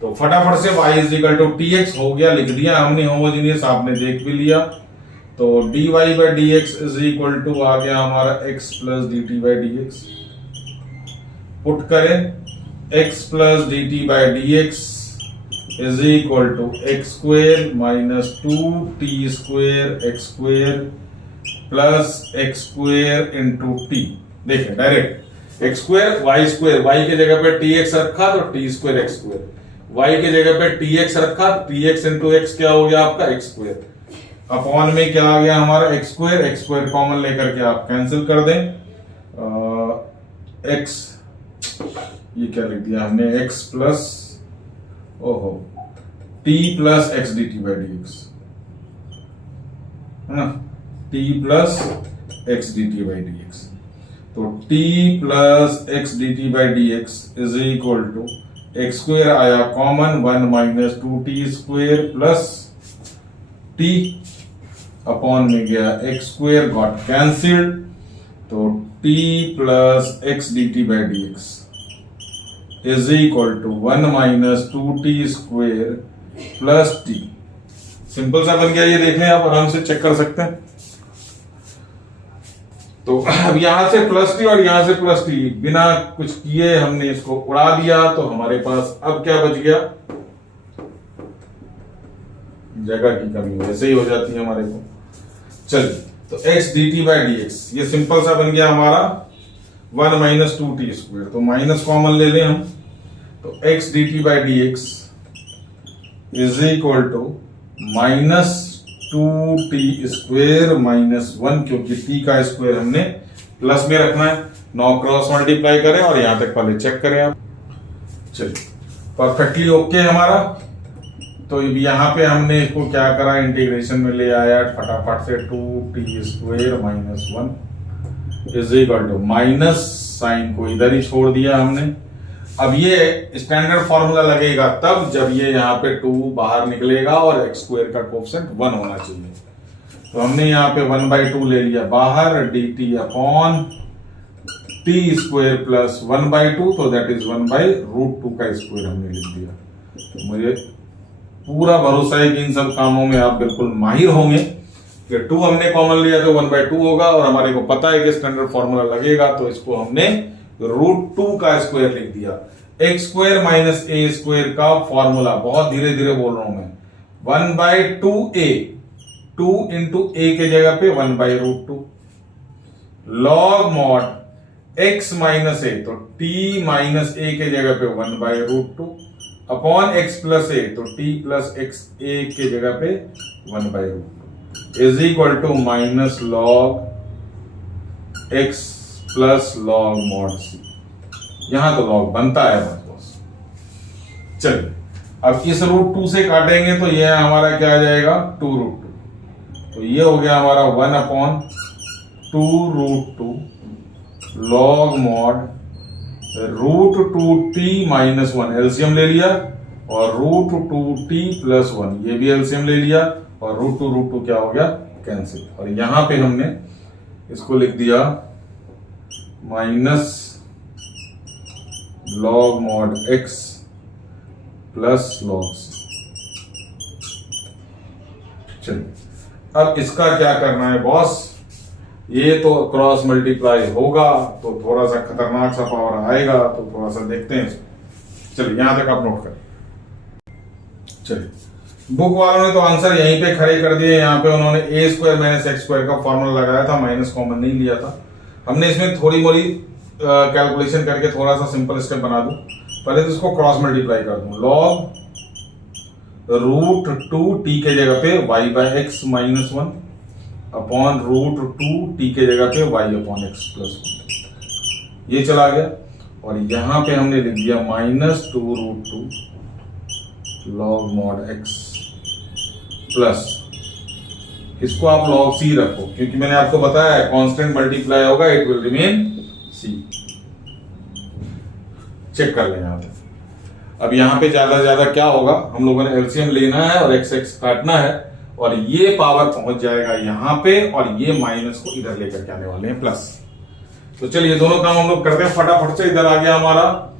तो फटाफट से y is equal to t x हो गया, लिख दिया हमने होमोजीनियस, आपने देख भी लिया। तो dy by d x is equal to आ गया हमारा x plus d t by d x. Put करें x plus d t by d x is equal to x square minus 2t square x square plus x square into t. देखिए direct x square y square, y के जगह पे t x रखा तो t square x square, y के जगह पे t x रखा, टी एक्स इंटू एक्स क्या हो गया आपका एक्स स्क्वेयर, अपॉन में क्या आ गया हमारा एक्स स्क्वायर कॉमन लेकर के आप कैंसिल कर दें। एक्स, ये क्या लिख दिया हमने, एक्स प्लस ओहो t plus x d t by d x, है ना, t plus x d t by d x. तो t plus x d t by d x is equal to x square आया common, 1 minus 2t square plus t upon में गया x square got cancelled, तो t plus x d t by d x is equal to 1 minus 2t square plus T. Simple सा बन गया, ये देख लें आप, आराम से चेक कर सकते हैं। तो अब यहां से प्लस टी और यहां से प्लस टी बिना कुछ किए हमने इसको उड़ा दिया, तो हमारे पास अब क्या बच गया, जगह की कमी वैसे ही हो जाती है हमारे को। चलिए, तो x d t by d x ये सिंपल सा बन गया हमारा 1 माइनस 2t स्क्वायर, तो माइनस कॉमन ले लें हम, तो x d t by d x is equal to minus 2t square minus 1, क्योंकि t का स्क्वायर हमने प्लस में रखना है। 9 क्रॉस मल्टीप्लाई करें और यहां तक पहले चेक करें आप। चलिए, परफेक्टली ओके हमारा। तो यहाँ पे हमने इसको क्या करा, इंटीग्रेशन में ले आया फटाफट से 2t² minus 1 is equal to minus sign को इधर ही छोड़ दिया हमने। अब ये स्टैंडर्ड फॉर्मूला लगेगा तब जब ये यहाँ पे 2 बाहर निकलेगा और x² का कोएफिशिएंट 1 होना चाहिए। तो हमने यहाँ पे 1/2 ले लिया बाहर, dt अपॉन t² प्लस 1/2, तो दैट इज 1/√2 का स्क्वायर हमने लिख दिया। तो मुझे पूरा भरोसा है कि इन सब कामों में आप बिल्कुल माहिर होंगे। कि 2 हमने कॉमन लिया तो 1/2 होगा और हमारे को पता है कि स्टैंडर्ड फॉर्मूला लगेगा, तो इसको हमने √2 का स्क्वायर लिख दिया। x² माइनस a² का फॉर्मूला, बहुत धीरे धीरे बोल रहा हूं मैं, 1/2a, 2 इंटू a के जगह पे 1/√2 log mod x minus a, तो t माइनस a के जगह पे 1/√2 अपॉन x प्लस a, तो t प्लस x a के जगह पे 1/√2 is equal to minus log x plus log mod c। यहां तो लॉग बनता है बस। चलिए अब इस √2 से काटेंगे तो यह हमारा क्या आ जाएगा, 2√2। तो ये हो गया हमारा 1/2√2 log mod √2t minus 1, LCM ले लिया, और √2t प्लस 1, ये भी एलसीएम ले लिया, और √2 क्या हो गया, कैंसिल। और यहां पे हमने इसको लिख दिया minus log mod x plus log c। चलिए अब इसका क्या करना है बॉस, ये तो क्रॉस मल्टीप्लाई होगा तो थोड़ा सा खतरनाक सा पावर आएगा, तो थोड़ा सा देखते हैं इसको। चलिए यहां तक आप नोट करें। चलिए बुक वालों ने तो आंसर यहीं पे खड़े कर दिए। यहाँ पे उन्होंने a² माइनस x² का फॉर्मूला लगाया था, माइनस कॉमन नहीं लिया था। हमने इसमें थोड़ी मोड़ी कैलकुलेशन करके थोड़ा सा सिंपल स्टेप बना दूं। पहले तो इसको क्रॉस मल्टीप्लाई कर दूं, लॉग √2t के जगह पे y/x माइनस 1 अपॉन √2t के जगह पे y/x प्लस 1, ये चला गया। और यहां पे हमने लिख दिया minus 2√2 log mod x plus, इसको आप लॉग c रखो क्योंकि मैंने आपको बताया कांस्टेंट मल्टीप्लाई होगा, it will remain c। Check कर लें यहां पे। अब यहां पे ज्यादा से ज्यादा क्या होगा, हम लोगों ने एलसीएम लेना है और x काटना है, और ये पावर पहुंच जाएगा यहां पे, और ये माइनस को इधर लेकर के आने वाले हैं प्लस। तो चलिए दोनों काम हम लोग करते हैं फटाफट से। इधर आ गया हमारा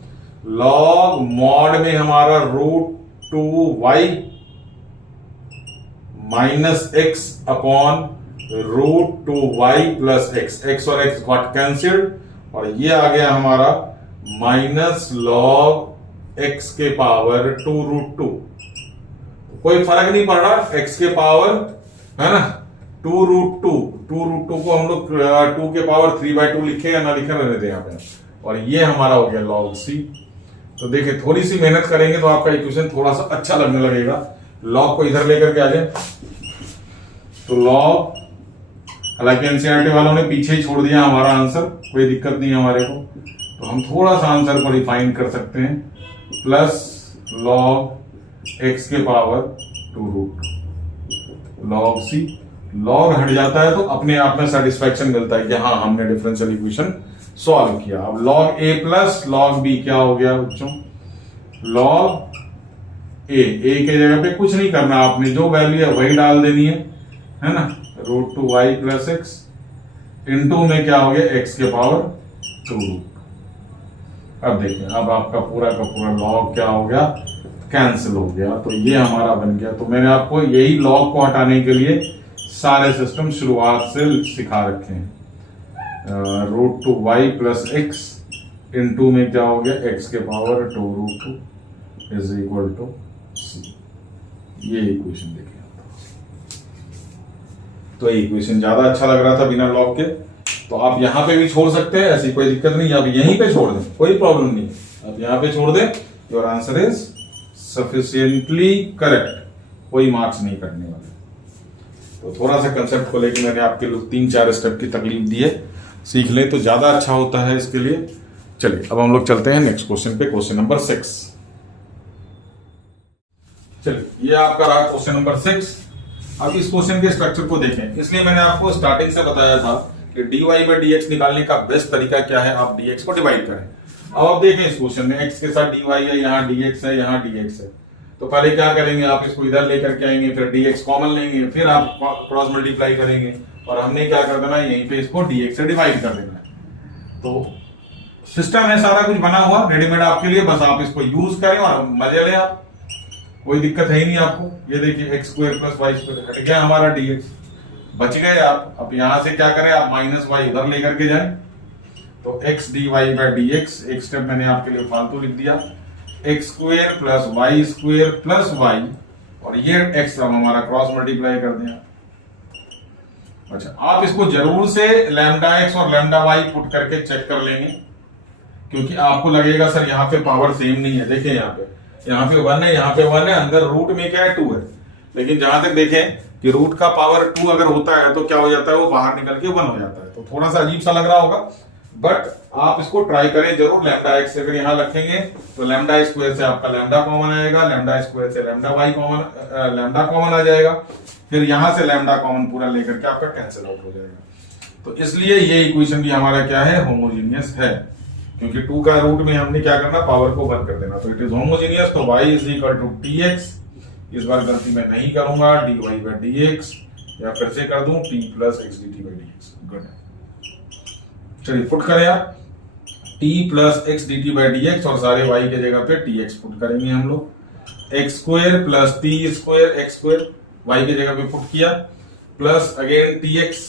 लॉग मॉड में हमारा √2y minus x upon √2y plus x और x गॉट कैंसिल्ड, और ये आ गया हमारा माइनस लॉग x के पावर 2√2। कोई फर्क नहीं पड़ रहा, x के पावर है ना 2√2 को हम लोग 2 के पावर 3/2 लिखे या ना लिखे रहने दें यहाँ पे। और ये हमारा हो गया लॉग c। तो देखिए थोड़ी सी मेहनत करेंगे तो आपका इक्वेशन थोड़ा सा अच्छा लगने लगेगा। लॉग को इधर लेकर के आ जाए, तो लॉग, हालांकि एनसीईआरटी वालों ने पीछे ही छोड़ दिया हमारा आंसर, कोई दिक्कत नहीं है हमारे को, तो हम थोड़ा सा आंसर को रिफाइन कर सकते हैं। प्लस लॉग x के पावर 2√2 लॉग c, लॉग हट जाता है तो अपने आप में सेटिस्फैक्शन मिलता है कि हाँ हमने डिफरेंशियल इक्वेशन सॉल्व किया। अब log a plus log b क्या हो गया बच्चों, लॉग a के जगह पे कुछ नहीं करना, आपने जो वैल्यू है वही डाल देनी है ना, √2y प्लस x इंटू में क्या हो गया x के पावर 2। अब देखिए अब आपका पूरा का पूरा लॉग क्या हो गया, कैंसिल हो गया। तो ये हमारा बन गया। तो मैंने आपको यही लॉग को हटाने के लिए सारे सिस्टम शुरुआत से सिखा रखे हैं। √2y प्लस x इंटू में क्या हो गया x के power 2√2 is equal to c। ये इक्वेशन देखिए, तो ये इक्वेशन ज्यादा अच्छा लग रहा था बिना लॉग के, तो आप यहां पे भी छोड़ सकते हैं, ऐसी कोई दिक्कत नहीं। आप यहीं पे छोड़ दें, कोई प्रॉब्लम नहीं, आप यहां पे छोड़ दें, your answer is sufficiently correct, कोई मार्क्स नहीं कटने वाले। तो थोड़ा सा कंसेप्ट को लेकर मैंने आपके लोग 3-4 स्टेप की तकलीफ दी है, सीख लें तो ज्यादा अच्छा होता है इसके लिए। चलिए अब हम लोग चलते हैं नेक्स्ट क्वेश्चन पे, क्वेश्चन नंबर 6। चलिए ये आपका रहा क्वेश्चन नंबर 6। अब इस क्वेश्चन के स्ट्रक्चर को देखें, इसलिए मैंने आपको स्टार्टिंग से बताया था कि dy बाई dx निकालने का बेस्ट तरीका क्या है, आप dx को डिवाइड करें। अब आप देखें इस क्वेश्चन में x के साथ dy है, यहाँ dx है, यहाँ dx है, तो पहले क्या करेंगे, आप इसको इधर लेकर के आएंगे, फिर dx कॉमन लेंगे, फिर आप क्रॉस मल्टीप्लाई करेंगे और हमने क्या कर देना है, यहीं पे इसको dx से डिवाइड कर देना है। तो सिस्टम है सारा कुछ बना हुआ रेडीमेड आपके लिए, बस आप इसको यूज करें और मजे लें आप, कोई दिक्कत है ही नहीं आपको। ये देखिए x square plus y square हट गया हमारा dx, बच गए आप। अब यहां से क्या करें, आप माइनस वाई उधर लेकर के जाएं, तो x dy बाई dx एक स्टेप मैंने आपके लिए फालतू लिख दिया, x square plus y square plus y, और ये x अब हमारा क्रॉस मल्टीप्लाई कर दें। अच्छा, आप इसको जरूर से लैम्डा x और लैम्डा y पुट करके चेक कर लेंगे, क्योंकि आपको लगेगा सर यहाँ पे पावर सेम नहीं है। देखिए यहाँ पे 1 है, यहाँ पे 1 है, अंदर रूट में क्या है 2 है, लेकिन जहां तक देखें कि रूट का पावर 2 अगर होता है तो क्या हो जाता है, वो बाहर निकल के 1 हो जाता है। तो थोड़ा सा अजीब सा लग रहा होगा, बट आप इसको ट्राई करें जरूर। लैम्डा x अगर यहाँ रखेंगे तो लैम्डा स्क्वायर से आपका लैम्डा कॉमन आएगा, लैम्डा स्क्वायर से lambda y common, lambda common आ जाएगा, फिर यहां से लैम्डा कॉमन पूरा लेकर के आपका कैंसिल आउट हो जाएगा। तो इसलिए ये इक्वेशन भी हमारा क्या है, होमोजीनियस है, क्योंकि 2 का रूट में हमने क्या करना, पावर को 1 कर देना, तो इट इज होमोजीनियस। तो y is equal to tx, इस बार गलती मैं नहीं करूंगा, dy बाई dx, या फिर से कर दूं t plus x dt by dx। Good, चलिए पुट करें आप t plus x dt by dx, और सारे y के जगह पे tx पुट करेंगे हम लोग। x square plus t square x square y के जगह पे पुट किया, प्लस अगेन tx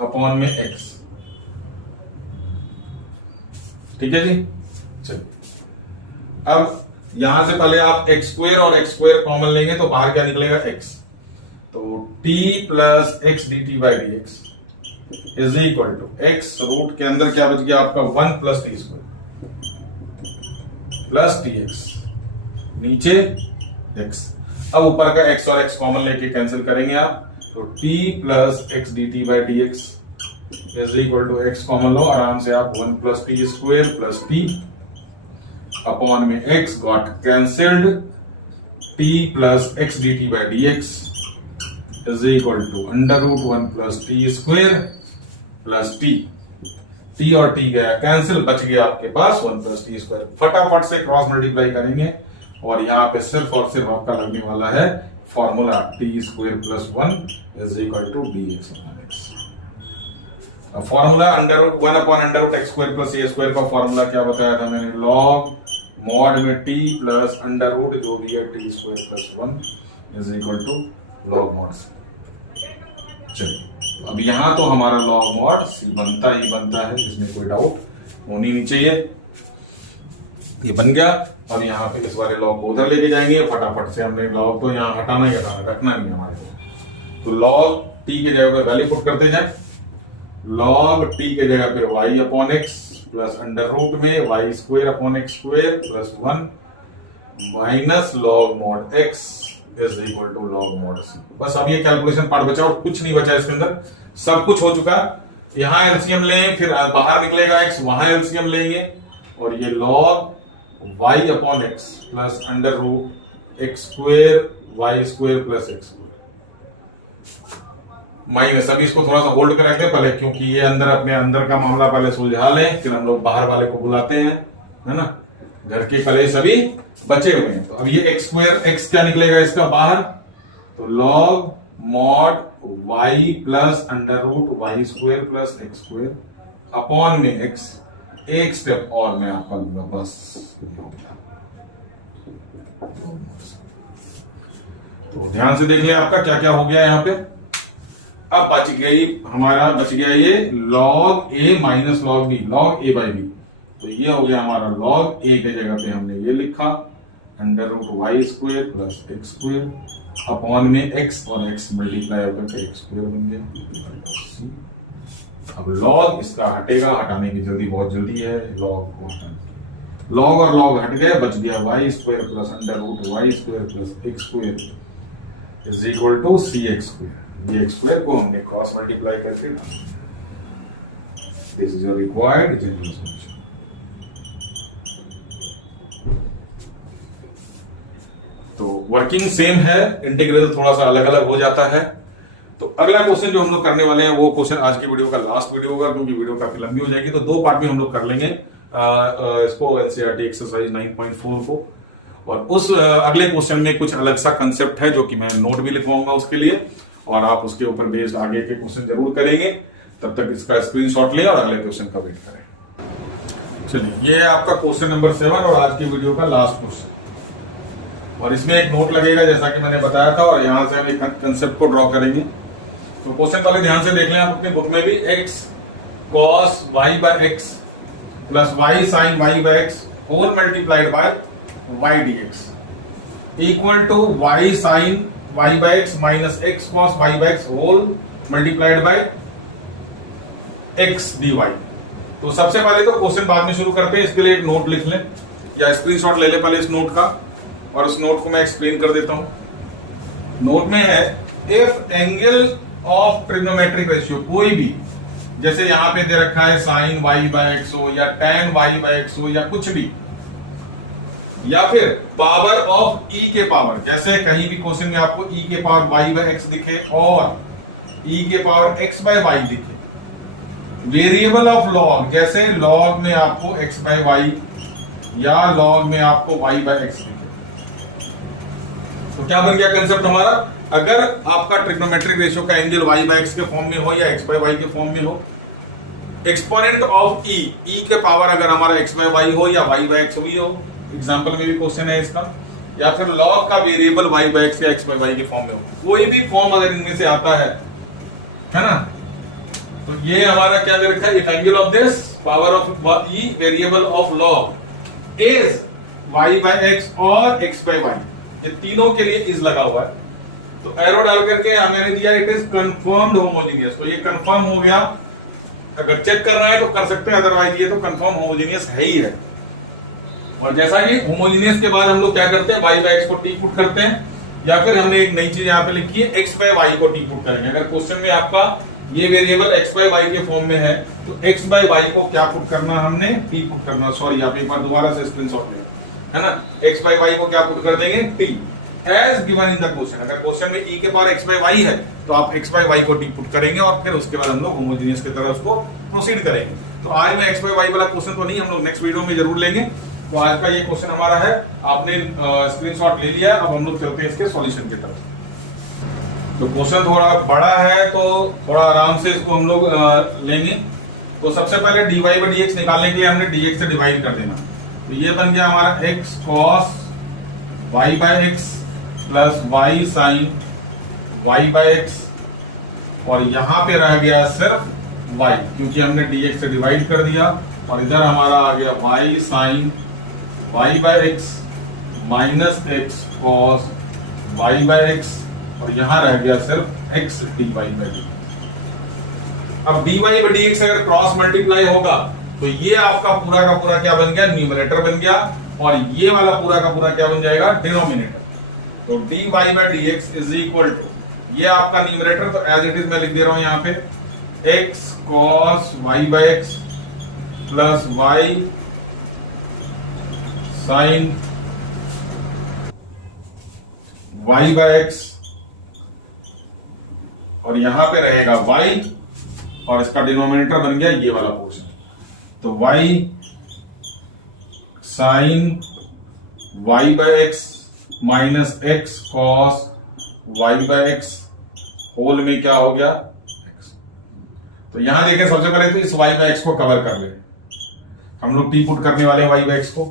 अपॉन में x। ठीक है जी, चलिए अब यहां से पहले आप x स्क्वायर और x स्क्वायर कॉमन लेंगे तो बाहर क्या निकलेगा, x। तो t plus x dt by dx is equal to x, root के अंदर क्या बच गया आपका 1 plus t square plus tx, नीचे x। अब ऊपर का x और x कॉमन लेके कैंसिल करेंगे आप, तो t plus x dt by dx is equal to x common लो, आराम से आप 1 plus t square plus t upon में x got cancelled, t plus x dt by dx is equal to under root 1 plus t square plus t और t गया cancel, बच गया आपके पास 1 प्लस टी स्क्वायर। फटाफट से क्रॉस मल्टीप्लाई करेंगे और यहाँ पे सिर्फ और सिर्फ आपका लगने वाला है formula, t square plus 1 is equal to dx upon x। Formula under root 1 upon under root x square plus a square का फॉर्मूला क्या बताया था मैंने, लॉग मॉड में t प्लस अंडर रूट जो भी है t square plus 1 is equal to log mod c। चलिए अब यहां तो हमारा लॉग मॉड c बनता ही बनता है, इसमें कोई डाउट होनी नहीं चाहिए, ये बन गया। अब यहाँ पे इस वाले लॉग को उधर लेके जाएंगे, फटाफट से हमने लॉग तो यहाँ हटाना ही हटाना, रखना नहीं हमारे को। तो लॉग t के जगह पे वैल्यू पुट करते जाए, लॉग t के जगह पे y upon x plus under root में y square upon x square plus 1 minus log mod x is equal to log mod c। बस अब ये कैलकुलेशन पार्ट बचा और कुछ नहीं बचा इसके अंदर, सब कुछ हो चुका। यहां एलसीएम लें, फिर बाहर निकलेगा x, वहां एलसीएम लेंगे, और ये log y upon x plus under root x square y square plus x minus. अभी इसको थोड़ा सा होल्ड कर रखते हैं पहले, क्योंकि ये अंदर अपने अंदर का मामला पहले सुलझा लें, फिर हम लोग बाहर वाले को बुलाते हैं, है ना। घर के कलेश अभी बचे हुए हैं। तो अब ये x स्क्वायर, x क्या निकलेगा इसका बाहर, तो log mod y plus under root y square plus x square upon में x। एक स्टेप और मैं आपका लूंगा, बस हो गया। तो ध्यान से देख ले आपका क्या क्या हो गया यहाँ पे। अब बच गया ये log a minus log b, log a by b। तो ये हो गया हमारा log a के जगह पे हमने ये लिखा under root y square plus x square upon में x, और x मल्टीप्लाई होकर x स्क्वायर बन गया। अब log इसका हटेगा, हटाने की जल्दी बहुत जल्दी है, log को हटाने, log और log हट गया, बच गया y square plus under root y square plus x square is equal to c x square. ये एक्स स्क्वायर को हमने क्रॉस मल्टीप्लाई करके ना, this is your required general solution. तो वर्किंग सेम है, इंटीग्रल थोड़ा सा अलग अलग हो जाता है। तो अगला क्वेश्चन जो हम लोग करने वाले हैं वो क्वेश्चन आज की वीडियो का लास्ट वीडियो होगा, क्योंकि वीडियो काफी लंबी हो जाएगी। तो 2 पार्ट में हम लोग कर लेंगे इसको, एनसीईआरटी एक्सरसाइज 9.4 को। और उस अगले क्वेश्चन में कुछ अलग सा कंसेप्ट है जो कि मैं नोट भी लिखवाऊंगा उसके लिए, और आप उसके ऊपर बेस्ड आगे के क्वेश्चन जरूर करेंगे। तब तक इसका स्क्रीनशॉट लें और अगले क्वेश्चन का वेट करें। चलिए, ये है आपका क्वेश्चन नंबर 7 और आज की वीडियो का लास्ट क्वेश्चन। और इसमें एक नोट लगेगा जैसा कि मैंने बताया था, और यहां से हम एक कंसेप्ट को ड्रॉ करेंगे। तो क्वेश्चन पहले ध्यान से देख लें आप अपने बुक में भी। x cos y by x plus y sin y by x whole multiplied by y dx इक्वल टू y sin y by x minus x cos y by x whole multiplied by x dy। तो सबसे पहले तो question बाद में शुरू करते हैं, इसके लिए एक नोट लिख लें या स्क्रीनशॉट ले लें पहले इस नोट का, और उस नोट को मैं एक्सप्लेन कर देता हूं। नोट में है if angle of trigonometric ratio, कोई भी, जैसे यहां पे दे रखा है sin y by x हो या tan y by x हो या कुछ भी, या फिर पावर ऑफ e के पावर, जैसे कहीं भी क्वेश्चन में आपको e के पावर y by x दिखे और e के पावर x by y दिखे। वेरिएबल ऑफ लॉग, जैसे लॉग में आपको x by y या लॉग में आपको y by x दिखे। तो क्या बन गया कंसेप्ट हमारा? अगर आपका ट्रिग्नोमेट्रिक रेशियो का एंगल y by x के फॉर्म में हो या x by y के फॉर्म में हो, एक्सपोनेंट ऑफ e के पावर अगर हमारा x by y हो या y by x हुई हो, एग्जांपल में भी क्वेश्चन है इसका, या फिर लॉग का वेरिएबल y by x या x by y के फॉर्म में हो, कोई भी फॉर्म अगर इनमें से आता है ना, तो ये हमारा क्या दे रखा है? If angle of this power of e variable of log is y by x और x by y, ये तीनों के लिए इज लगा हुआ है। तो एरो डाल करके मैंने दिया इट इज कंफर्म्ड होमोजेनियस। तो ये कंफर्म हो गया, अगर चेक करना है तो कर सकते हैं, अदरवाइज ये तो कंफर्म होमोजेनियस है ही है। और जैसा कि होमोजेनियस के बाद हम लोग क्या करते हैं, y by x को टी पुट करते हैं, या फिर हमने एक नई चीज यहाँ पे लिखी है x by y को टी पुट करेंगे। अगर क्वेश्चन में आपका ये वेरिएबल x by y के फॉर्म में है तो x by y को क्या पुट करना, हमने टी पुट करना। सॉरी, आप एक बार दोबारा से स्क्रीनशॉट लें, है ना। x by y को क्या पुट कर देंगे? t as given in the question. अगर क्वेश्चन में e के पावर x by y है तो आप x by y को टी पुट करेंगे और फिर उसके बाद हम लोग होमोजेनियस की तरह उसको प्रोसीड करेंगे। तो आज में x by y वाला क्वेश्चन तो नहीं, हम लोग नेक्स्ट वीडियो में जरूर लेंगे। तो आज का ये क्वेश्चन हमारा है, आपने स्क्रीनशॉट ले लिया। अब हम लोग चलते हैं इसके सॉल्यूशन की तरफ। तो क्वेश्चन थोड़ा बड़ा है तो थोड़ा आराम से इसको हम लोग लेंगे। तो सबसे पहले dy by dx निकालने के लिए हमने dx से डिवाइड कर देना। तो ये बन गया हमारा x cos y by x plus y sin y by x, और यहां पे रह गया सिर्फ y, क्योंकि हमने dx से डिवाइड कर दिया। और इधर हमारा आ गया y sin y by x minus x cos y by x, और यहां रह गया सिर्फ x dy by dx। अब dy by dx अगर क्रॉस मल्टीप्लाई होगा तो ये आपका पूरा का पूरा क्या बन गया? न्यूमरेटर बन गया, और ये वाला पूरा का पूरा क्या बन जाएगा? डिनोमिनेटर। तो dy by dx is equal to, ये आपका न्यूमरेटर, तो एज इट इज मैं लिख दे रहा हूं यहां पे x cos y by x plus y sin y by x, और यहां पे रहेगा y, और इसका डिनोमिनेटर बन गया ये वाला पोर्शन। तो y sin y by x minus x cos y by x whole में क्या हो गया? x। तो यहां देखें, सबसे पहले तो इस y by x को कवर कर ले। हम लोग टी पुट करने वाले हैं y by x को।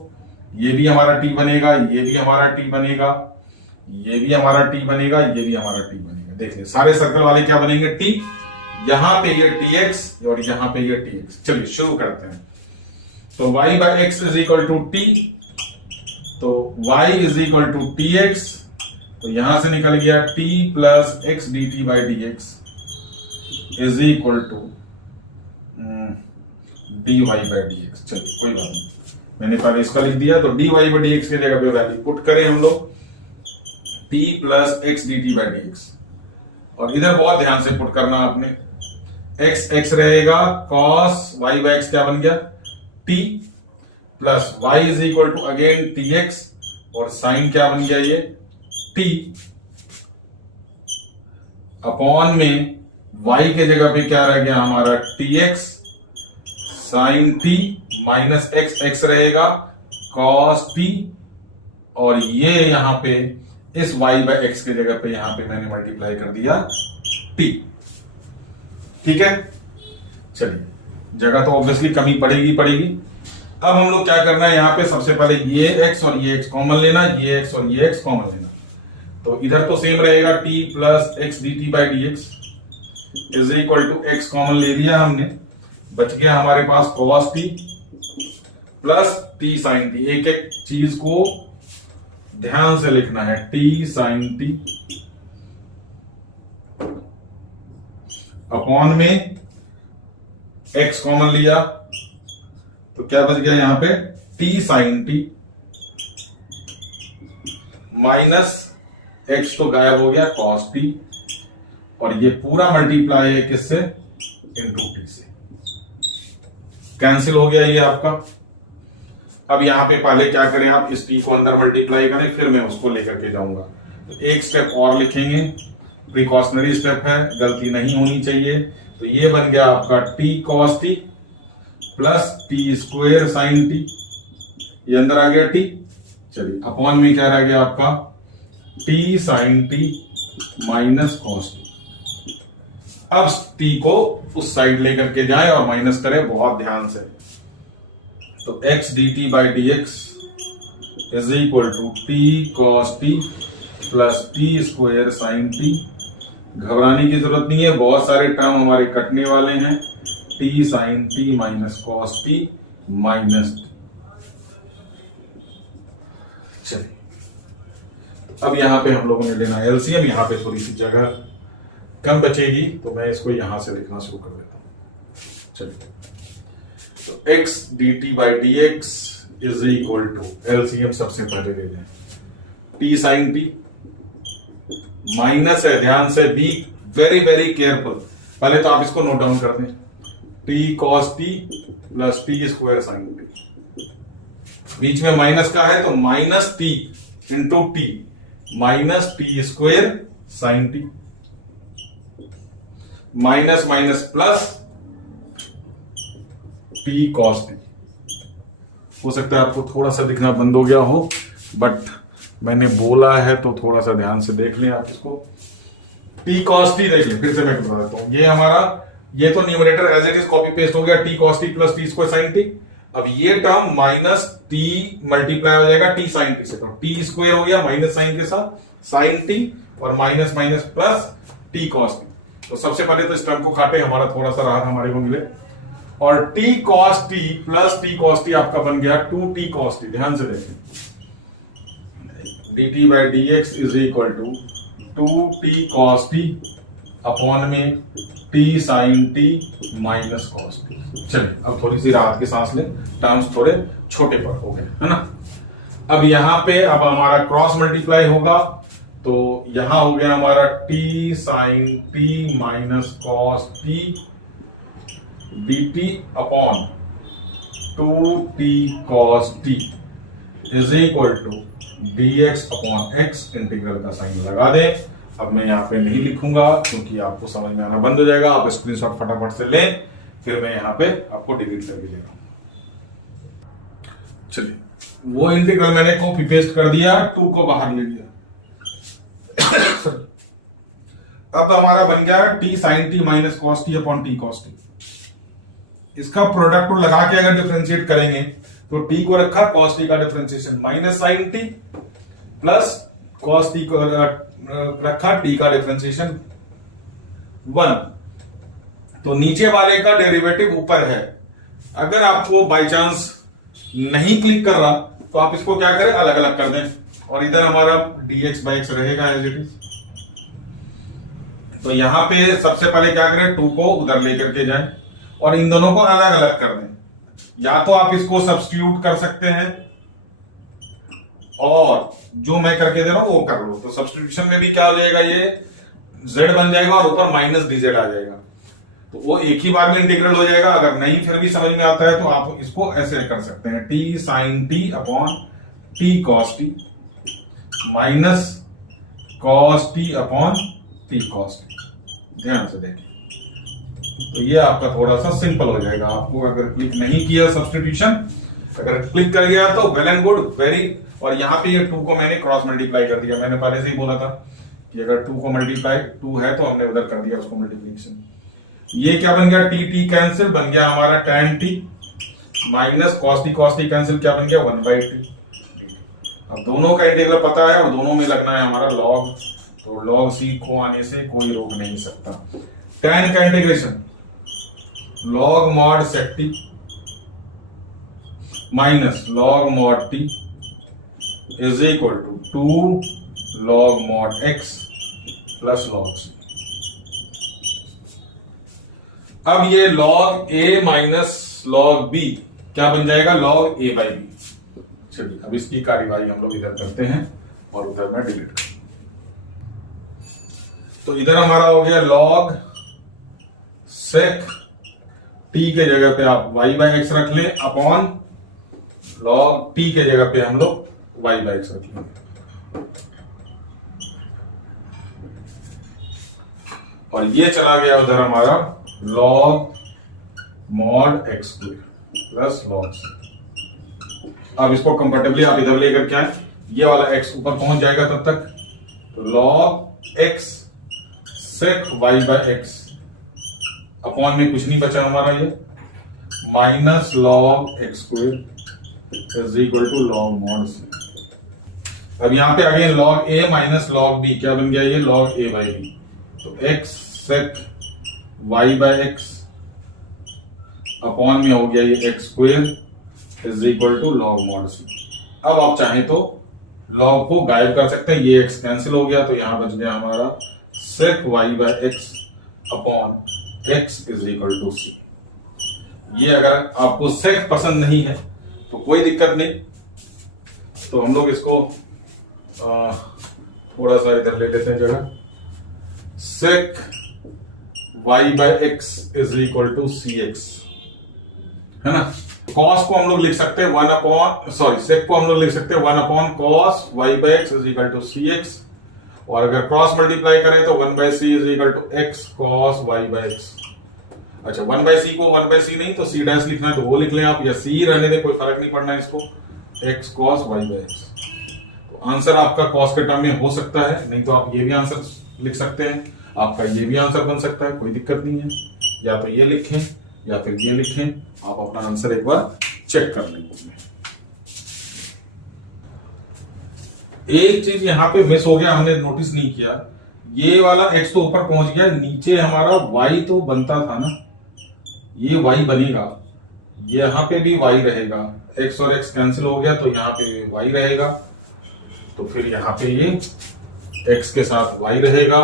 ये भी हमारा t बनेगा, ये भी हमारा t बनेगा, ये भी हमारा t बनेगा, ये भी हमारा t बनेगा। देख ले, सारे सर्कल वाले क्या बनेंगे? t। यहां पे ये tx और यहां पे ये tx। चलिए शुरू करते हैं। तो y by x is equal to t, तो y is equal to tx, तो यहां से निकल गया t plus x dt by dx is equal to dy by dx। चलिए कोई बात नहीं, मैंने पहले इसका लिख दिया। तो dy by dx की जगह पे वैल्यू पुट करें हम लोग, t plus x dt by dx, और इधर बहुत ध्यान से पुट करना आपने। x x रहेगा, cos y by x क्या बन गया? t plus y is equal to again tx, और sin क्या बन गया? ये टी अपॉन में y के जगह पे क्या रह गया हमारा t x sine t minus x, x रहेगा कॉस टी, और ये यहां पे इस y बाय एक्स के जगह पे यहां पे मैंने मल्टीप्लाई कर दिया t। ठीक है, चलिए जगह तो ऑब्वियसली कमी पड़ेगी। अब हम लोग क्या करना है, यहां पे सबसे पहले ये x और ये x कॉमन लेना, ये x और ये x कॉमन लेना। तो इधर तो सेम रहेगा t plus x d t by d x is equal to x common ले लिया हमने, बच गया हमारे पास cos t plus t sine t। एक एक चीज को ध्यान से लिखना है, t साइन t अपॉन में x कॉमन लिया तो क्या बच गया यहां पे t sine t minus x तो गायब हो गया cos t, और ये पूरा मल्टीप्लाई है किससे, इनटू t से, कैंसिल हो गया ये आपका। अब यहां पे पहले क्या करें, आप इस t को अंदर मल्टीप्लाई करें, फिर मैं उसको लेकर के जाऊंगा। तो एक स्टेप और लिखेंगे, प्रिकॉशनरी स्टेप है, गलती नहीं होनी चाहिए। तो ये बन गया आपका t cos t plus t square sine T, ये अंदर आ गया t। चलिए अपॉन में क्या रह गया आपका t sine t minus cos t। अब t को उस साइड लेकर के जाए और माइनस करें बहुत ध्यान से। तो x d t by d x is equal to t cos t plus t square sine t. घबराने की जरूरत नहीं है, बहुत सारे टर्म हमारे कटने वाले हैं, t sine t minus cos t minus t. चलिए अब यहां पे हम लोगों ने लेना एलसीएम, यहां पे थोड़ी सी जगह कम बचेगी तो मैं इसको यहां से लिखना शुरू कर देता हूं। चलिए तो x d t by d x is equal to, LCM सबसे पहले ले लें, टी साइन टी माइनस है, ध्यान से बी वेरी वेरी केयरफुल, पहले तो आप इसको नोट डाउन कर दें, t cos t plus t square sine t, बीच में माइनस का है तो minus t into t minus t square sine t, minus minus plus t cos t. हो सकता है आपको थोड़ा सा दिखना बंद हो गया हो, बट मैंने बोला है तो थोड़ा सा ध्यान से देख लें आप इसको। टी कॉस टी देख लें, फिर से मैं बता देता हूं, ये हमारा, ये तो numerator as it is copy paste हो गया, t cos t plus t square sine t. अब ये टर्म माइनस टी मल्टीप्लाई हो जाएगा टी साइन टी से, तो टी स्क्वायर हो गया माइनस साइन के साथ साइन टी और minus minus plus t cos T. तो सबसे पहले तो इस टर्म को काटे, हमारा थोड़ा सा राहत हमारे को मिले, और T cos t plus t cos T आपका बन गया टू टी कॉस टी। ध्यान से देखें, d t by d x is equal to two t cos t upon में t sine t minus cos t. चलिए अब थोड़ी सी राहत की सांस ले, टर्म्स थोड़े छोटे पर हो गए, है ना। अब यहां पे अब हमारा क्रॉस मल्टीप्लाई होगा, तो यहां हो गया हमारा t sine t minus cos t d t upon two t cos t is equal to d x upon x, integral का साइन लगा दें। अब मैं यहाँ पे नहीं लिखूंगा क्योंकि आपको समझ में आना बंद हो जाएगा, आप स्क्रीनशॉट फटाफट से लें, फिर मैं यहाँ पे आपको डिलीट करके दे रहा हूं। चलिए वो इंटीग्रल मैंने कॉपी पेस्ट कर दिया, टू को बाहर ले लिया। अब हमारा बन गया t sine t minus cos t upon t cos t. इसका प्रोडक्ट लगा के अगर डिफरेंशिएट करेंगे तो टी को रखा, कॉस टी का differentiation minus sine t plus cos t को रखा, टी का डिफरेंशिएशन 1। तो नीचे वाले का डेरिवेटिव ऊपर है। अगर आपको बाय चांस नहीं क्लिक कर रहा तो आप इसको क्या करें, अलग अलग कर दें, और इधर हमारा dx बाई एक्स रहेगा एज इट इज। तो यहां पे सबसे पहले क्या करें, 2 को उधर लेकर के जाएं और इन दोनों को अलग अलग कर दें। या तो आप इसको सब्स्टिट्यूट कर सकते हैं और जो मैं करके दे रहा हूं वो कर लो। तो सब्स्टिट्यूशन में भी क्या हो जाएगा, ये z बन जाएगा और ऊपर माइनस dz आ जाएगा, तो वो एक ही बार में इंटीग्रल हो जाएगा। अगर नहीं फिर भी समझ में आता है तो आप इसको ऐसे कर सकते हैं, t sine t upon t cos t minus cos t upon t cos t। ध्यान से देखिए, तो ये आपका थोड़ा सा सिंपल हो जाएगा। आपको अगर क्लिक नहीं किया सब्स्टिट्यूशन, अगर क्लिक कर गया तो वेल एंड गुड, वेरी। और यहाँ पे ये 2 को मैंने क्रॉस मल्टीप्लाई कर दिया। मैंने पहले से ही बोला था कि अगर 2 को मल्टीप्लाई 2 है तो हमने उधर कर दिया उसको मल्टीप्लिकेशन। ये क्या बन गया, टी कैंसिल, बन गया हमारा tan t minus cos t cancel, क्या बन गया 1/t। अब दोनों का इंटीग्रल पता है और दोनों में लगना है हमारा log, तो log c को आने से कोई रोक नहीं सकता। tan का integration log mod sec t minus log mod t is equal to 2 log mod x plus log c। अब ये log a minus log b क्या बन जाएगा, log a by b। चलिए अब इसकी कार्यवाही हम लोग इधर करते हैं और उधर मैं डिलीट कर। तो इधर हमारा हो गया log sec t के जगह पे आप y by x रख लें अपॉन log t के जगह पे हम लोग y by x रख लेंगे। और ये चला गया उधर हमारा log mod x square plus log c। अब इसको कंफर्टेबली आप इधर लेकर क्या है, ये वाला x ऊपर पहुंच जाएगा तब तक, तो log x sec y by x upon में कुछ नहीं बचा हमारा, ये minus log x square is equal to log mod c। अब यहां पे again log a minus log b क्या बन गया, ये log a by b। तो x sec y by x upon में हो गया ये x square is equal to log mod c। अब आप चाहें तो log को गायब कर सकते हैं, ये x कैंसिल हो गया, तो यहां बच गया हमारा sec y by x upon x is equal to c। ये अगर आपको sec पसंद नहीं है तो कोई दिक्कत नहीं, तो हम लोग इसको थोड़ा सा इधर ले लेते हैं जगह, sec y by x is equal to cx, है ना। cos को हम लोग लिख सकते हैं sec को हम लोग लिख सकते हैं 1 upon cos y by x is equal to cx, और अगर क्रॉस मल्टीप्लाई करें तो 1 by c is equal to x cos y by x। अच्छा 1 by c को 1 by c नहीं तो c डैश लिखना है तो वो लिख लें आप, या c रहने दे, कोई फर्क नहीं पड़ना है इसको, x cos y by x। तो आंसर आपका cos के टर्म में हो सकता है, नहीं तो आप ये भी आंसर लिख सकते हैं, आपका ये भी आंसर बन सकता है, कोई दिक्कत नहीं है। या तो ये लिखें या फिर ये लिखें, आप अपना आंसर एक बार चेक कर लेंगे। एक चीज यहां पे मिस हो गया, हमने नोटिस नहीं किया, ये वाला x तो ऊपर पहुंच गया, नीचे हमारा y तो बनता था ना, ये y बनेगा, यहां पे भी y रहेगा, x और x कैंसिल हो गया तो यहां पे y रहेगा, तो फिर यहां पे ये x के साथ y रहेगा।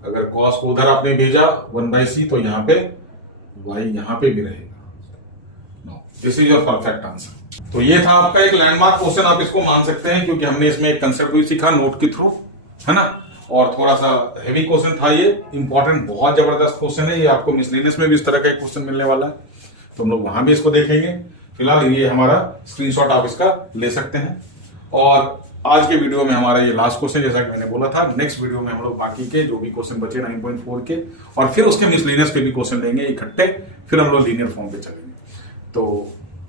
अगर cos को उधर आपने भेजा 1 by c तो यहां पे y यहां पे भी रहेगा। This is your perfect answer. तो ये था आपका एक लैंडमार्क क्वेश्चन, आप इसको मान सकते हैं, क्योंकि हमने इसमें एक कंसेप्ट भी सीखा नोट के थ्रू, है ना। और थोड़ा सा हेवी क्वेश्चन था, ये इंपॉर्टेंट, बहुत जबरदस्त क्वेश्चन है ये। आपको मिसलेनियस में भी इस तरह का एक क्वेश्चन मिलने वाला है, तो हम लोग वहां भी इसको देखेंगे। फिलहाल ये हमारा स्क्रीनशॉट आप इसका ले सकते हैं। और आज के वीडियो में हमारा ये लास्ट क्वेश्चन, जैसा कि मैंने बोला था, नेक्स्ट वीडियो में हम लोग बाकी के जो भी क्वेश्चन बचे 9.4 के और फिर उसके मिसलेनियस के भी क्वेश्चन लेंगे इकट्ठे, फिर हम लोग लीनियर फॉर्म पे चलेंगे। तो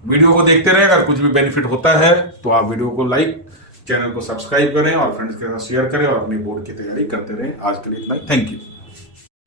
वीडियो को देखते रहे, अगर कुछ भी बेनिफिट होता है तो आप वीडियो को लाइक, चैनल को सब्सक्राइब करें और फ्रेंड्स के साथ शेयर करें और अपनी बोर्ड की तैयारी करते रहें। आज के लिए इतना ही, थैंक यू।